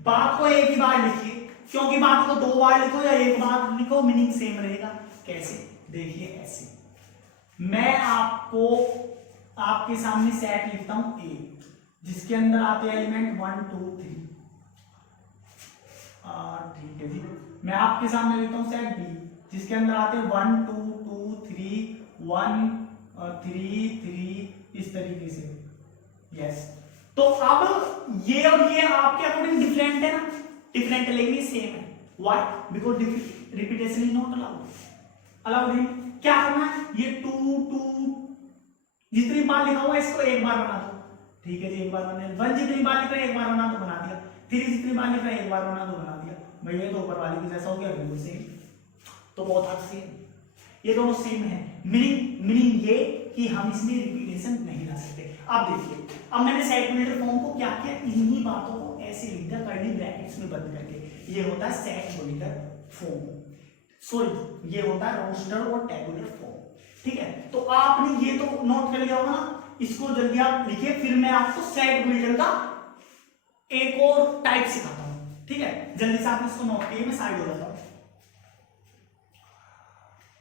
बात को एक ही बार लिखिए, क्योंकि बात को दो बार लिखो या एक बार लिखो मीनिंग सेम रहेगा। कैसे, देखिए ऐसे, मैं आपको आपके सामने सेट लिखता हूं A, जिसके अंदर आते हैं एलिमेंट 1 2 3, ठीक है जी। मैं आपके सामने लिखता हूं सेट B, जिसके अंदर आते हैं 1 2 2 3 1 3 3, इस तरीके से। यस, तो अब ये और ये आपके अकॉर्डिंग डिफरेंट है ना, डिफरेंट है लेकिन ये सेम है। Why? Because repetition is not allowed है। क्या करना है, ये 2 2 जितनी बार लिखा हुआ है इसको एक बार बना दो, ठीक है जी, एक बार बना दिया। 1 जितनी बार लिख रहे हैं एक बार बना दो, बना दिया। 3 जितनी बार लिख रहे हैं एक बार बना दो, बना दिया। भैया तो ऊपर वाले की जैसा हो गया, बिल्कुल सेम, तो बहुत हद सेम, ये दोनों सेम है। मीनिंग ये कि हम इसमें रिपीटेशन नहीं ला सकते। अब देखिए, अब मैंने सेट बिल्डर फॉर्म को क्या किया, इन्हीं बातों को ऐसे लिख दिया कर्ली ब्रैकेट्स में बंद करके। ये होता है सेट बिल्डर फॉर्म, सॉरी ये होता है रोस्टर और टेबुलर फॉर्म, ठीक है। तो आपने ये तो नोट कर लिया होगा ना, इसको जल्दी आप लिखिए, फिर मैं आपको सेट बिल्डर का एक और टाइप सिखाता हूं, ठीक है। जल्दी से आपने इसको नोट किया, मैं साइड हो जाता हूं।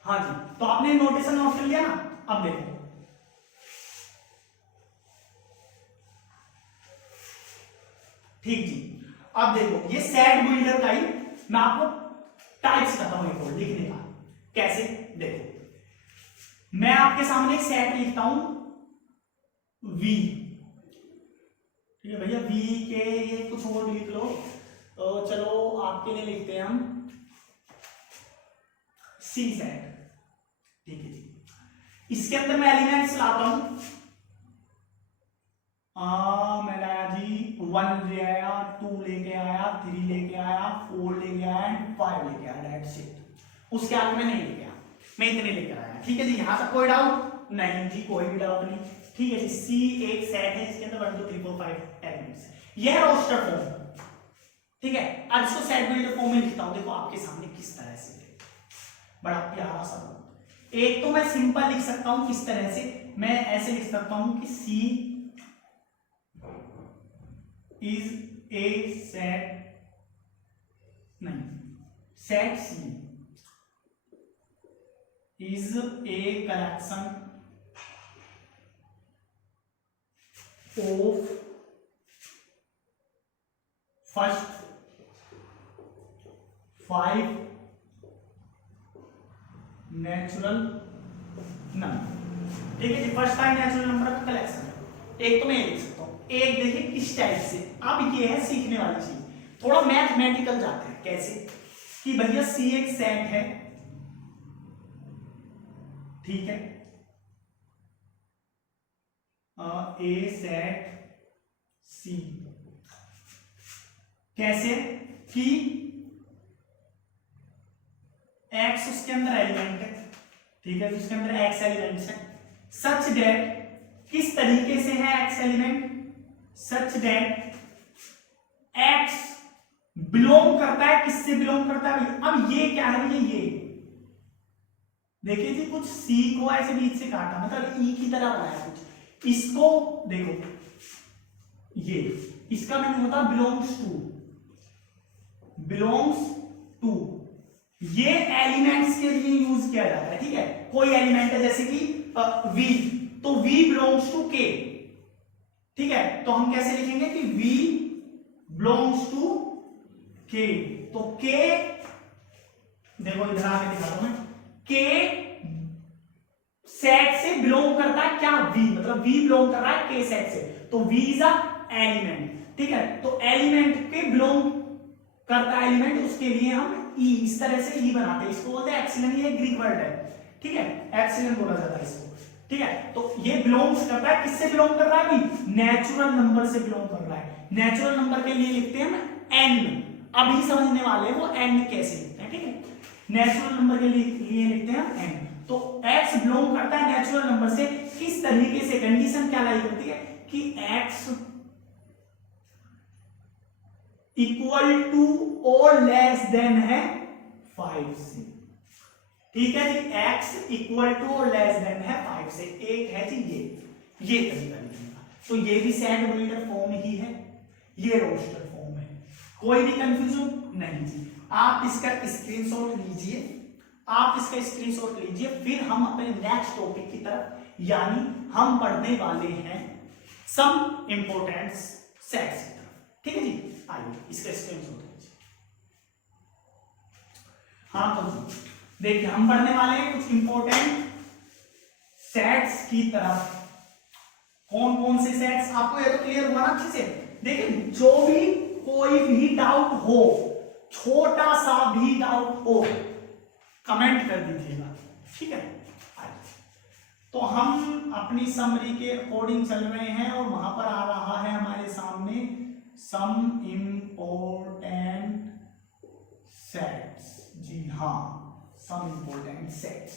हाँ जी, तो आपने नोटेशन नोट कर लिया ना। अब देखो, ठीक जी, अब देखो ये सेट बिल्डर का ही मैं आपको टाइप सिखाता हूं एक और लिखने का। कैसे, देखो मैं आपके सामने एक सेट लिखता हूं V, ठीक है भैया, V के ये कुछ और लिख लो, तो चलो आपके लिए लिखते हैं हम C सेट, ठीक है जी। इसके अंदर मैं एलिमेंट्स लाता हूं, मैं लाया जी 1 ले आया, 2 लेके आया, 3 लेके आया, 4 लेके आया एंड 5 लेके आया, दैट्स इट। उसके आगे मैं नहीं लेके आया, मैं इतने लेकर आया, ठीक है जी। यहां तक कोई डाउट नहीं जी, कोई भी डाउट नहीं, ठीक है जी। सी एक सेट है जिसके अंदर 1 2 3 4 5 एलिमेंट्स है, यह है रोस्टर फॉर्म, ठीक है। अब इसको सेट बिल्डर फॉर्म में लिखता हूं, देखो आपके सामने किस तरह से, बड़ा प्यारा सा। एक तो मैं सिंपल लिख सकता हूं किस तरह से, मैं ऐसे लिख सकता हूं कि C is a set, नहीं, set C is a collection of first 5 natural number, ठीक है जी। फर्स्ट 5 नेचुरल नंबर का कलेक्शन है। एक तो मैं ये लिख सकता हूं, एक देखिए किस टाइप से। अब ये है सीखने वाली चीज, थोड़ा मैथमेटिकल जाते हैं। कैसे कि भैया C एक सेट है, ठीक है, A सेट C, कैसे कि X उसके अंदर एलिमेंट है, ठीक है, उसके अंदर X एलिमेंट्स है, सच दैट, किस तरीके से है X element, such that X belong करता है, किससे बिलोंग करता है। अब ये क्या है, ये देखिए जी, कुछ C को ऐसे बीच से काटा, मतलब E की तरह बनाया कुछ। इसको देखो, ये इसका मतलब होता है बिलोंग्स टू, ये एलिमेंट्स के लिए यूज किया जाता है, ठीक है। कोई एलिमेंट है जैसे कि V, तो V बिलोंग्स टू K, ठीक है। तो हम कैसे लिखेंगे कि V बिलोंग्स टू K, तो K देखो इधर आके दिखाता हूं मैं, K सेट से बिलोंग करता है क्या, V, मतलब V बिलोंग कर रहा है K सेट से, तो V इज अ एलिमेंट, ठीक है। तो एलिमेंट के बिलोंग करता है एलिमेंट, उसके लिए हम E इस तरह से E बनाते हैं, इसको बोलते हैं एक्सिलन, ये ग्रीक वर्ड है, ठीक है, एक्सिलन बोला जाता है इसको, ठीक है। तो ये बिलोंग्स करता है, किससे बिलोंग कर रहा है भाई, नेचुरल नंबर से बिलोंग कर रहा है। नेचुरल नंबर के लिए लिखते हैं हम N, अभी समझने वाले हैं वो N कैसे लिखते हैं, ठीक है। नेचुरल नंबर के लिए लिखते हैं N। तो x बिलोंग करता है नेचुरल नंबर से। किस तरीके से कंडीशन क्या लाई होती है कि x इक्वल टू और लेस देन है 5 से। ठीक है जी, x इक्वल टू और लेस देन है 5 से। एक है जी ये तरीका लिखने का। तो ये भी सेट बिल्डर फॉर्म ही है, ये रोस्टर फॉर्म है। कोई भी कंफ्यूजन नहीं जी। आप इसका स्क्रीनशॉट लीजिए, फिर हम अपने नेक्स्ट टॉपिक की तरफ, यानी हम पढ़ने वाले हैं सम इंपोर्टेंट सेट्स की तरफ। ठीक है जी, आइए इसका स्क्रीनशॉट लीजिए। हाँ तो देखिए, हम पढ़ने वाले हैं कुछ इंपोर्टेंट सेट्स की तरफ। कौन कौन से सेट्स, आपको ये तो क्लियर हुआ ना अच्छे से। देखिए, जो भी कोई भी डाउट हो, छोटा सा भी डाउट हो, कमेंट कर दीजिएगा। ठीक है, तो हम अपनी समरी के अकॉर्डिंग चल रहे हैं और वहां पर आ रहा है हमारे सामने सम इंपोर्टेंट सेट्स। जी हाँ, सम इंपोर्टेंट सेट्स।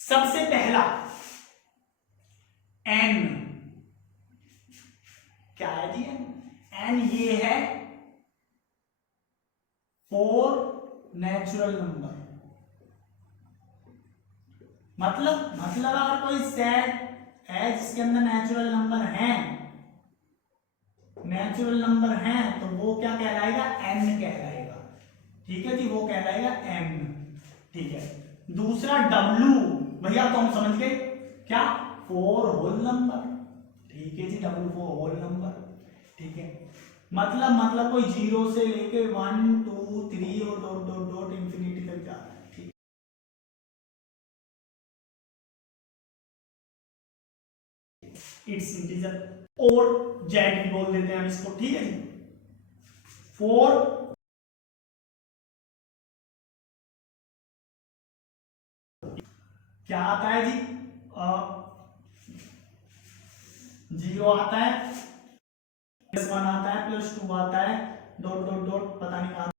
सबसे पहला n, क्या है जी n? ये है 4 नेचुरल नंबर। मतलब अगर कोई सेट है जिसके अंदर नेचुरल नंबर हैं तो वो क्या कहलाएगा? n कहलाएगा। ठीक है जी, वो कहलाएगा n। ठीक है, दूसरा w, भैया तो हम समझ गए क्या? 4 होल नंबर। ठीक है जी, w 4 होल नंबर। ठीक है, मतलब कोई 0 से लेके 1 2 3 और डॉट डॉट डॉट इंफिनिटी तक जा रहा है। ठीक, इट्स इंटीजर और जेड भी बोल देते हैं हम इसको। ठीक है जी, 4 क्या आता है जी? 0 आता है, +1 आता है, +2 आता है, डॉट डॉट डॉट पता नहीं कहां।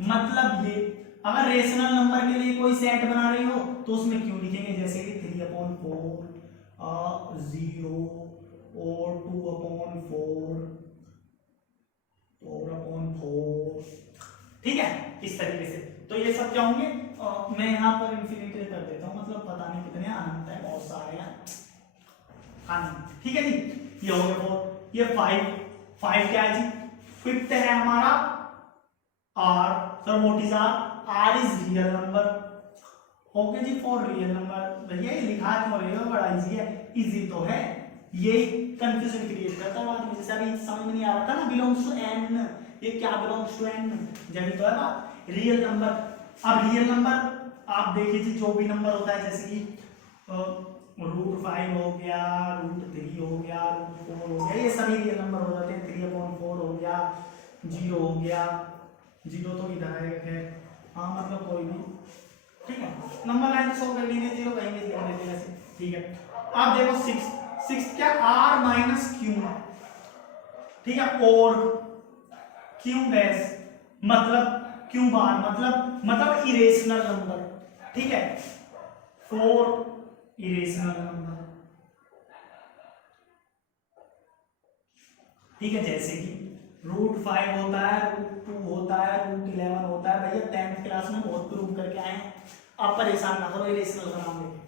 मतलब ये, अगर रेशनल नंबर के लिए कोई सेट बना रही हो तो उसमें क्यों लिखेंगे? जैसे कि 3/4, 0 और 2/4, 4/4। ठीक है, इस तरीके से। तो ये सब क्या होंगे? मैं यहाँ पर इंफिनिटी कर देता हूँ, मतलब पता नहीं कितने अनंत है, बहुत सारे हैं अनंत। ठीक है जी, ये हो गया 4। ये 5 क्या है जी? 5th है हमारा r। Sir what is r is real number. Okay जी, फॉर रियल नंबर। भैया ये लिखा क्यों रहेगा? बड़ा इजी है, इजी तो है, ये कंफ्यूजन क्रिएट करता है बाद में। जैसे अभी समझ में नहीं आ रहा था ना, बिलोंग्स टू n, ये क्या बिलोंग्स टू n? जब तो है बात रियल नंबर। अब रियल नंबर आप देखिए जी, जो भी नंबर होता है, जैसे कि √5 हो गया, √3 हो गया, √4 हो गया, ये सभी रियल नंबर हो जाते हैं। 3/4 हो गया, 0 हो गया, 0 तो इधर आएगा खैर, हाँ मतलब कोई भी। ठीक है, नंबर लाइन सॉल्व कर लीजिए, 0 कहीं भी लिख देंगे ऐसे। ठीक है, अब देखो 6 क्या? r - q। ठीक है, और q डैश मतलब q बार मतलब इरेशनल नंबर। ठीक है, 4 इरेशनल नंबर। ठीक है, जैसे कि √5 होता है, √2 होता है, √11 होता है। भैया 10th क्लास में बहुत प्रूव करके आए हैं, आप परेशान ना करो इरेशनल का नाम लेके।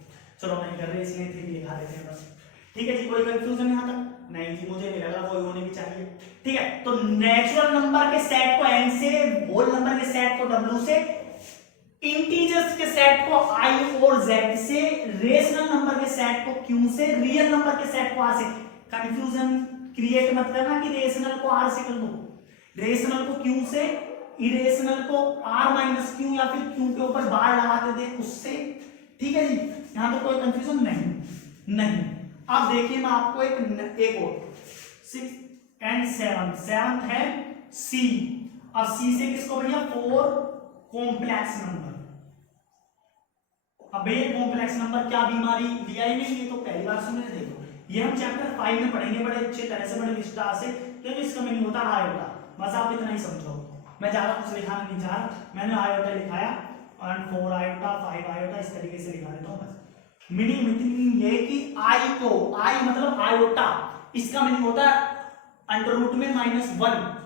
चलो नहीं कर रहे इसलिए 3 लिखा देते हैं बस। ठीक है जी, कोई कंफ्यूजन यहाँ तक? नहीं जी, मुझे नहीं लगा कोई होने भी चाहिए। ठीक है, तो नेचुरल नंबर के सेट को n से, होल नंबर के सेट को w से, इंटीजर्स के सेट को i और z से, रेशनल नंबर के सेट को q से, रियल नंबर के सेट को r से। कंफ्यूजन क्रिएट मत करना कि रेशनल को r से कर दो, रेशनल को q से, इरेशनल को r - q या फिर q के ऊपर बार लगाते दे उससे। ठीक है जी, यहां तो कोई कंफ्यूजन नहीं। अब देखिए, मैं आपको एक और 6 and 7 है c, अब सी से किसको भैया 4 कॉम्प्लेक्स नंबर। अब ये कॉम्प्लेक्स नंबर क्या बीमारी दिया ही नहीं, ये तो पहली बार सुन रहे। देखो ये हम चैप्टर 5 में पढ़ेंगे बड़े अच्छे तरह से, बड़े विस्तार से, क्योंकि इसका मीनिंग होता है आयोटा। बस आप इतना ही समझो, मैं ज्यादा कुछ लिखाना नहीं चाह रहा, मैंने आयोटा लिखाया और 4 आयोटा 5 आयोटा इस तरीके से लिखा देता हूं। बस मीनिंग ये कि आई को, आई मतलब आयोटा, इसका मीनिंग होता है अंडर रूट में -1,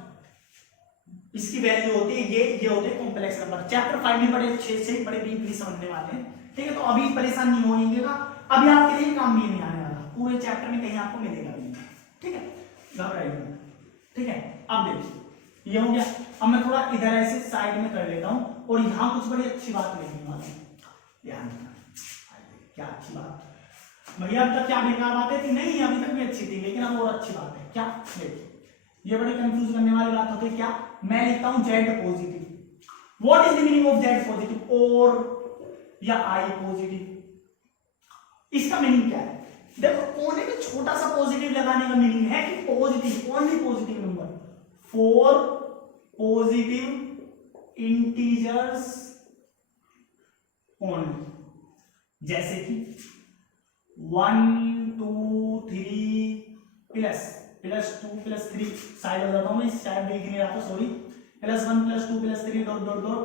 इसकी वैल्यू होती है ये होते हैं कॉम्प्लेक्स नंबर। चैप्टर 5 में बड़े अच्छे से बड़े डीपली समझने वाले हैं, ठीक है। तो अभी परेशान नहीं होइएगा, अभी आपके लिए काम भी नहीं आने वाला, पूरे चैप्टर में कहीं आपको मिलेगा भी नहीं, ठीक है, घबराइए, ठीक है। अब देखिए ये हो गया। अब मैं थोड़ा इधर ऐसे साइड में कर लेता हूं और यहां कुछ बड़ी अच्छी बात लिखने वाली है, ध्यान रखना। क्या अच्छी बात भैया, अब तक क्या बेकार बातें थी, नहीं अभी तक भी अच्छी थी, लेकिन अब और अच्छी बात है क्या। देखिए ये बड़े कंफ्यूज करने वाली बात होती है क्या। मैं लिखता हूं Z positive. What is the meaning of Z positive, और या आई पॉजिटिव, इसका मीनिंग क्या है। देखो कोने में छोटा सा पॉजिटिव लगाने का मीनिंग है कि positive, only positive number, 4 positive integers only. जैसे कि 1 2 3 +2 +3, साइड हो जाता हूं मैं, शायद देख नहीं रहा था, सॉरी, +1 +2 +3 डॉट डॉट डॉट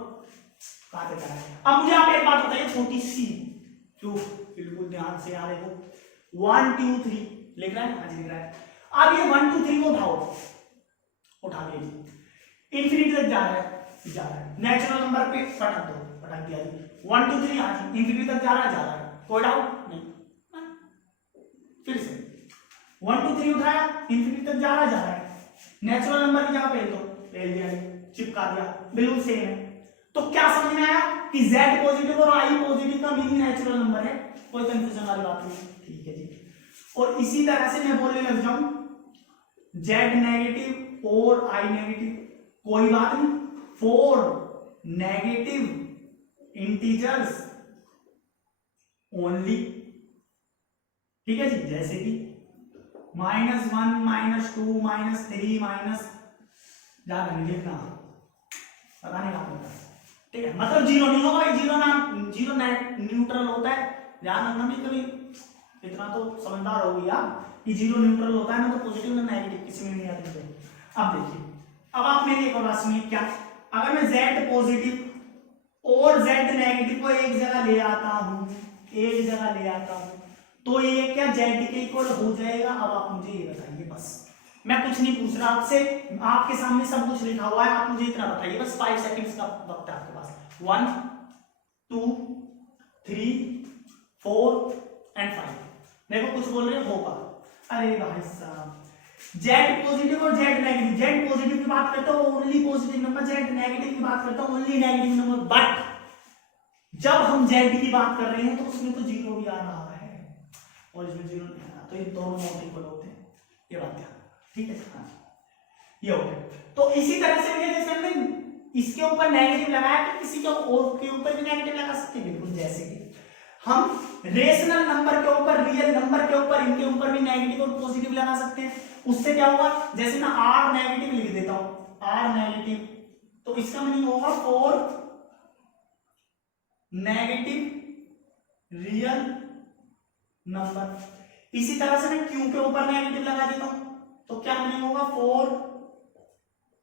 काटे जा रहा है। अब मुझे आप एक बात बताइए छोटी सी, क्यों, बिल्कुल ध्यान से यार देखो 1 2 3 लिख रहा है, आज लिख रहा है। अब ये 1 2 3 को उठा दीजिए, इंफिनिटी तक जा रहा है, नेचुरल नंबर पे पटक दिया जी, 1 2 3 आज इंफिनिटी तक जा रहा है, कोई डाउट नहीं। फिर से 1 2 3 उठाया, इंफिनिटी तक जा रहा है, नेचुरल नंबर की जगह ले दिया, चिपका दिया, बिल्कुल सेम है। तो क्या समझ में आया कि Z पॉजिटिव और I पॉजिटिव का मीनिंग नेचुरल नंबर है, कोई कंफ्यूजन वाली बात नहीं, ठीक है जी। और इसी तरह से मैं बोलने लग जाऊं Z नेगेटिव और I नेगेटिव, कोई बात नहीं, 4 नेगेटिव इंटीजर्स ओनली, ठीक है जी। जैसे कि -1 -2 -3 ज्यादा नहीं लिखना, पता नहीं आपको, ठीक है, मतलब जीरो नहीं होगा, जीरो न्यूट्रल होता है, ध्यान रखना भी, कभी इतना तो समझदार हो गया कि जीरो न्यूट्रल होता है ना, तो पॉजिटिव ना नेगेटिव किसी में नहीं आती है। अब देखिए, अब आप मेरी एक और बात सुनिए, क्या अगर मैं Z पॉजिटिव और Z नेगेटिव को एक जगह ले आता हूं, तो ये क्या Z के इक्वल हो जाएगा। अब आप मुझे ये बताइए, बस मैं कुछ नहीं पूछ रहा आपसे, आपके सामने सब कुछ लिखा हुआ है, आप मुझे इतना बताइए, बस 5 सेकंड्स का वक्त है आपके पास। 1 2 3 4 एंड 5, देखो कुछ बोल रहे होगा, अरे भाई साहब, Z पॉजिटिव और Z नेगेटिव, Z पॉजिटिव की बात करता हूं only positive number, Z negative की बात करता हूं ओनली नेगेटिव नंबर, बट जब हम Z की बात कर रहे हैं तो उसमें तो जीरो भी आ रहा है और इसमें जीरो नहीं आ रहा, तो ये दोनों नॉट इक्वल होते हैं, ये बात ध्यान, ठीक है। हाँ ये हो गया। तो इसी तरह से जैसे हमने इसके ऊपर नेगेटिव लगाया तो किसी के और के ऊपर भी नेगेटिव लगा सकते हैं, बिल्कुल जैसे कि हम रेशनल नंबर के ऊपर, रियल नंबर के ऊपर, इनके ऊपर भी नेगेटिव और पॉजिटिव लगा सकते हैं। उससे क्या होगा, जैसे मैं R नेगेटिव लिख देता हूं, R नेगेटिव, तो इसका मीनिंग होगा 4 नेगेटिव रियल नंबर। इसी तरह से मैं Q के ऊपर नेगेटिव लगा देता हूं, तो क्या मीनिंग होगा 4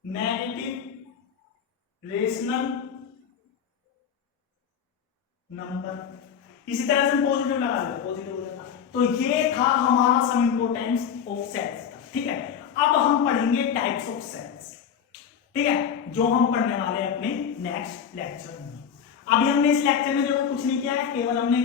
नेगेटिव रेशनल नंबर। इसी तरह से पॉजिटिव लगा देते, पॉजिटिव हो जाता। तो ये था हमारा सम इंपोर्टेंस ऑफ सेट्स, ठीक है। अब हम पढ़ेंगे टाइप्स ऑफ सेट्स, ठीक है, जो हम पढ़ने वाले हैं अपने नेक्स्ट लेक्चर में। अभी हमने इस लेक्चर में देखो कुछ नहीं किया है, केवल हमने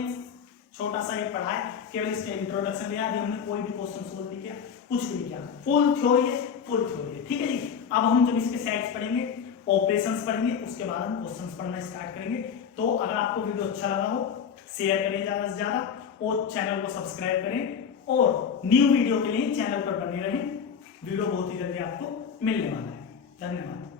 छोटा सा ये पढ़ा है, केवल इसके इंट्रोडक्शन दिया, अभी हमने कोई भी क्वेश्चन सोल्व नहीं किया, कुछ भी नहीं किया, फुल थ्योरी है, ठीक है जी। अब हम जब इसके सेट्स पढ़ेंगे, ऑपरेशंस पढ़ेंगे, उसके बाद हम क्वेश्चंस पढ़ना स्टार्ट करेंगे। तो अगर आपको वीडियो अच्छा लगा हो, शेयर करें ज्यादा से ज्यादा और चैनल को सब्सक्राइब करें, और न्यू वीडियो के लिए चैनल पर बने रहें। वीडियो बहुत ही जल्दी आपको मिलने वाला है। धन्यवाद।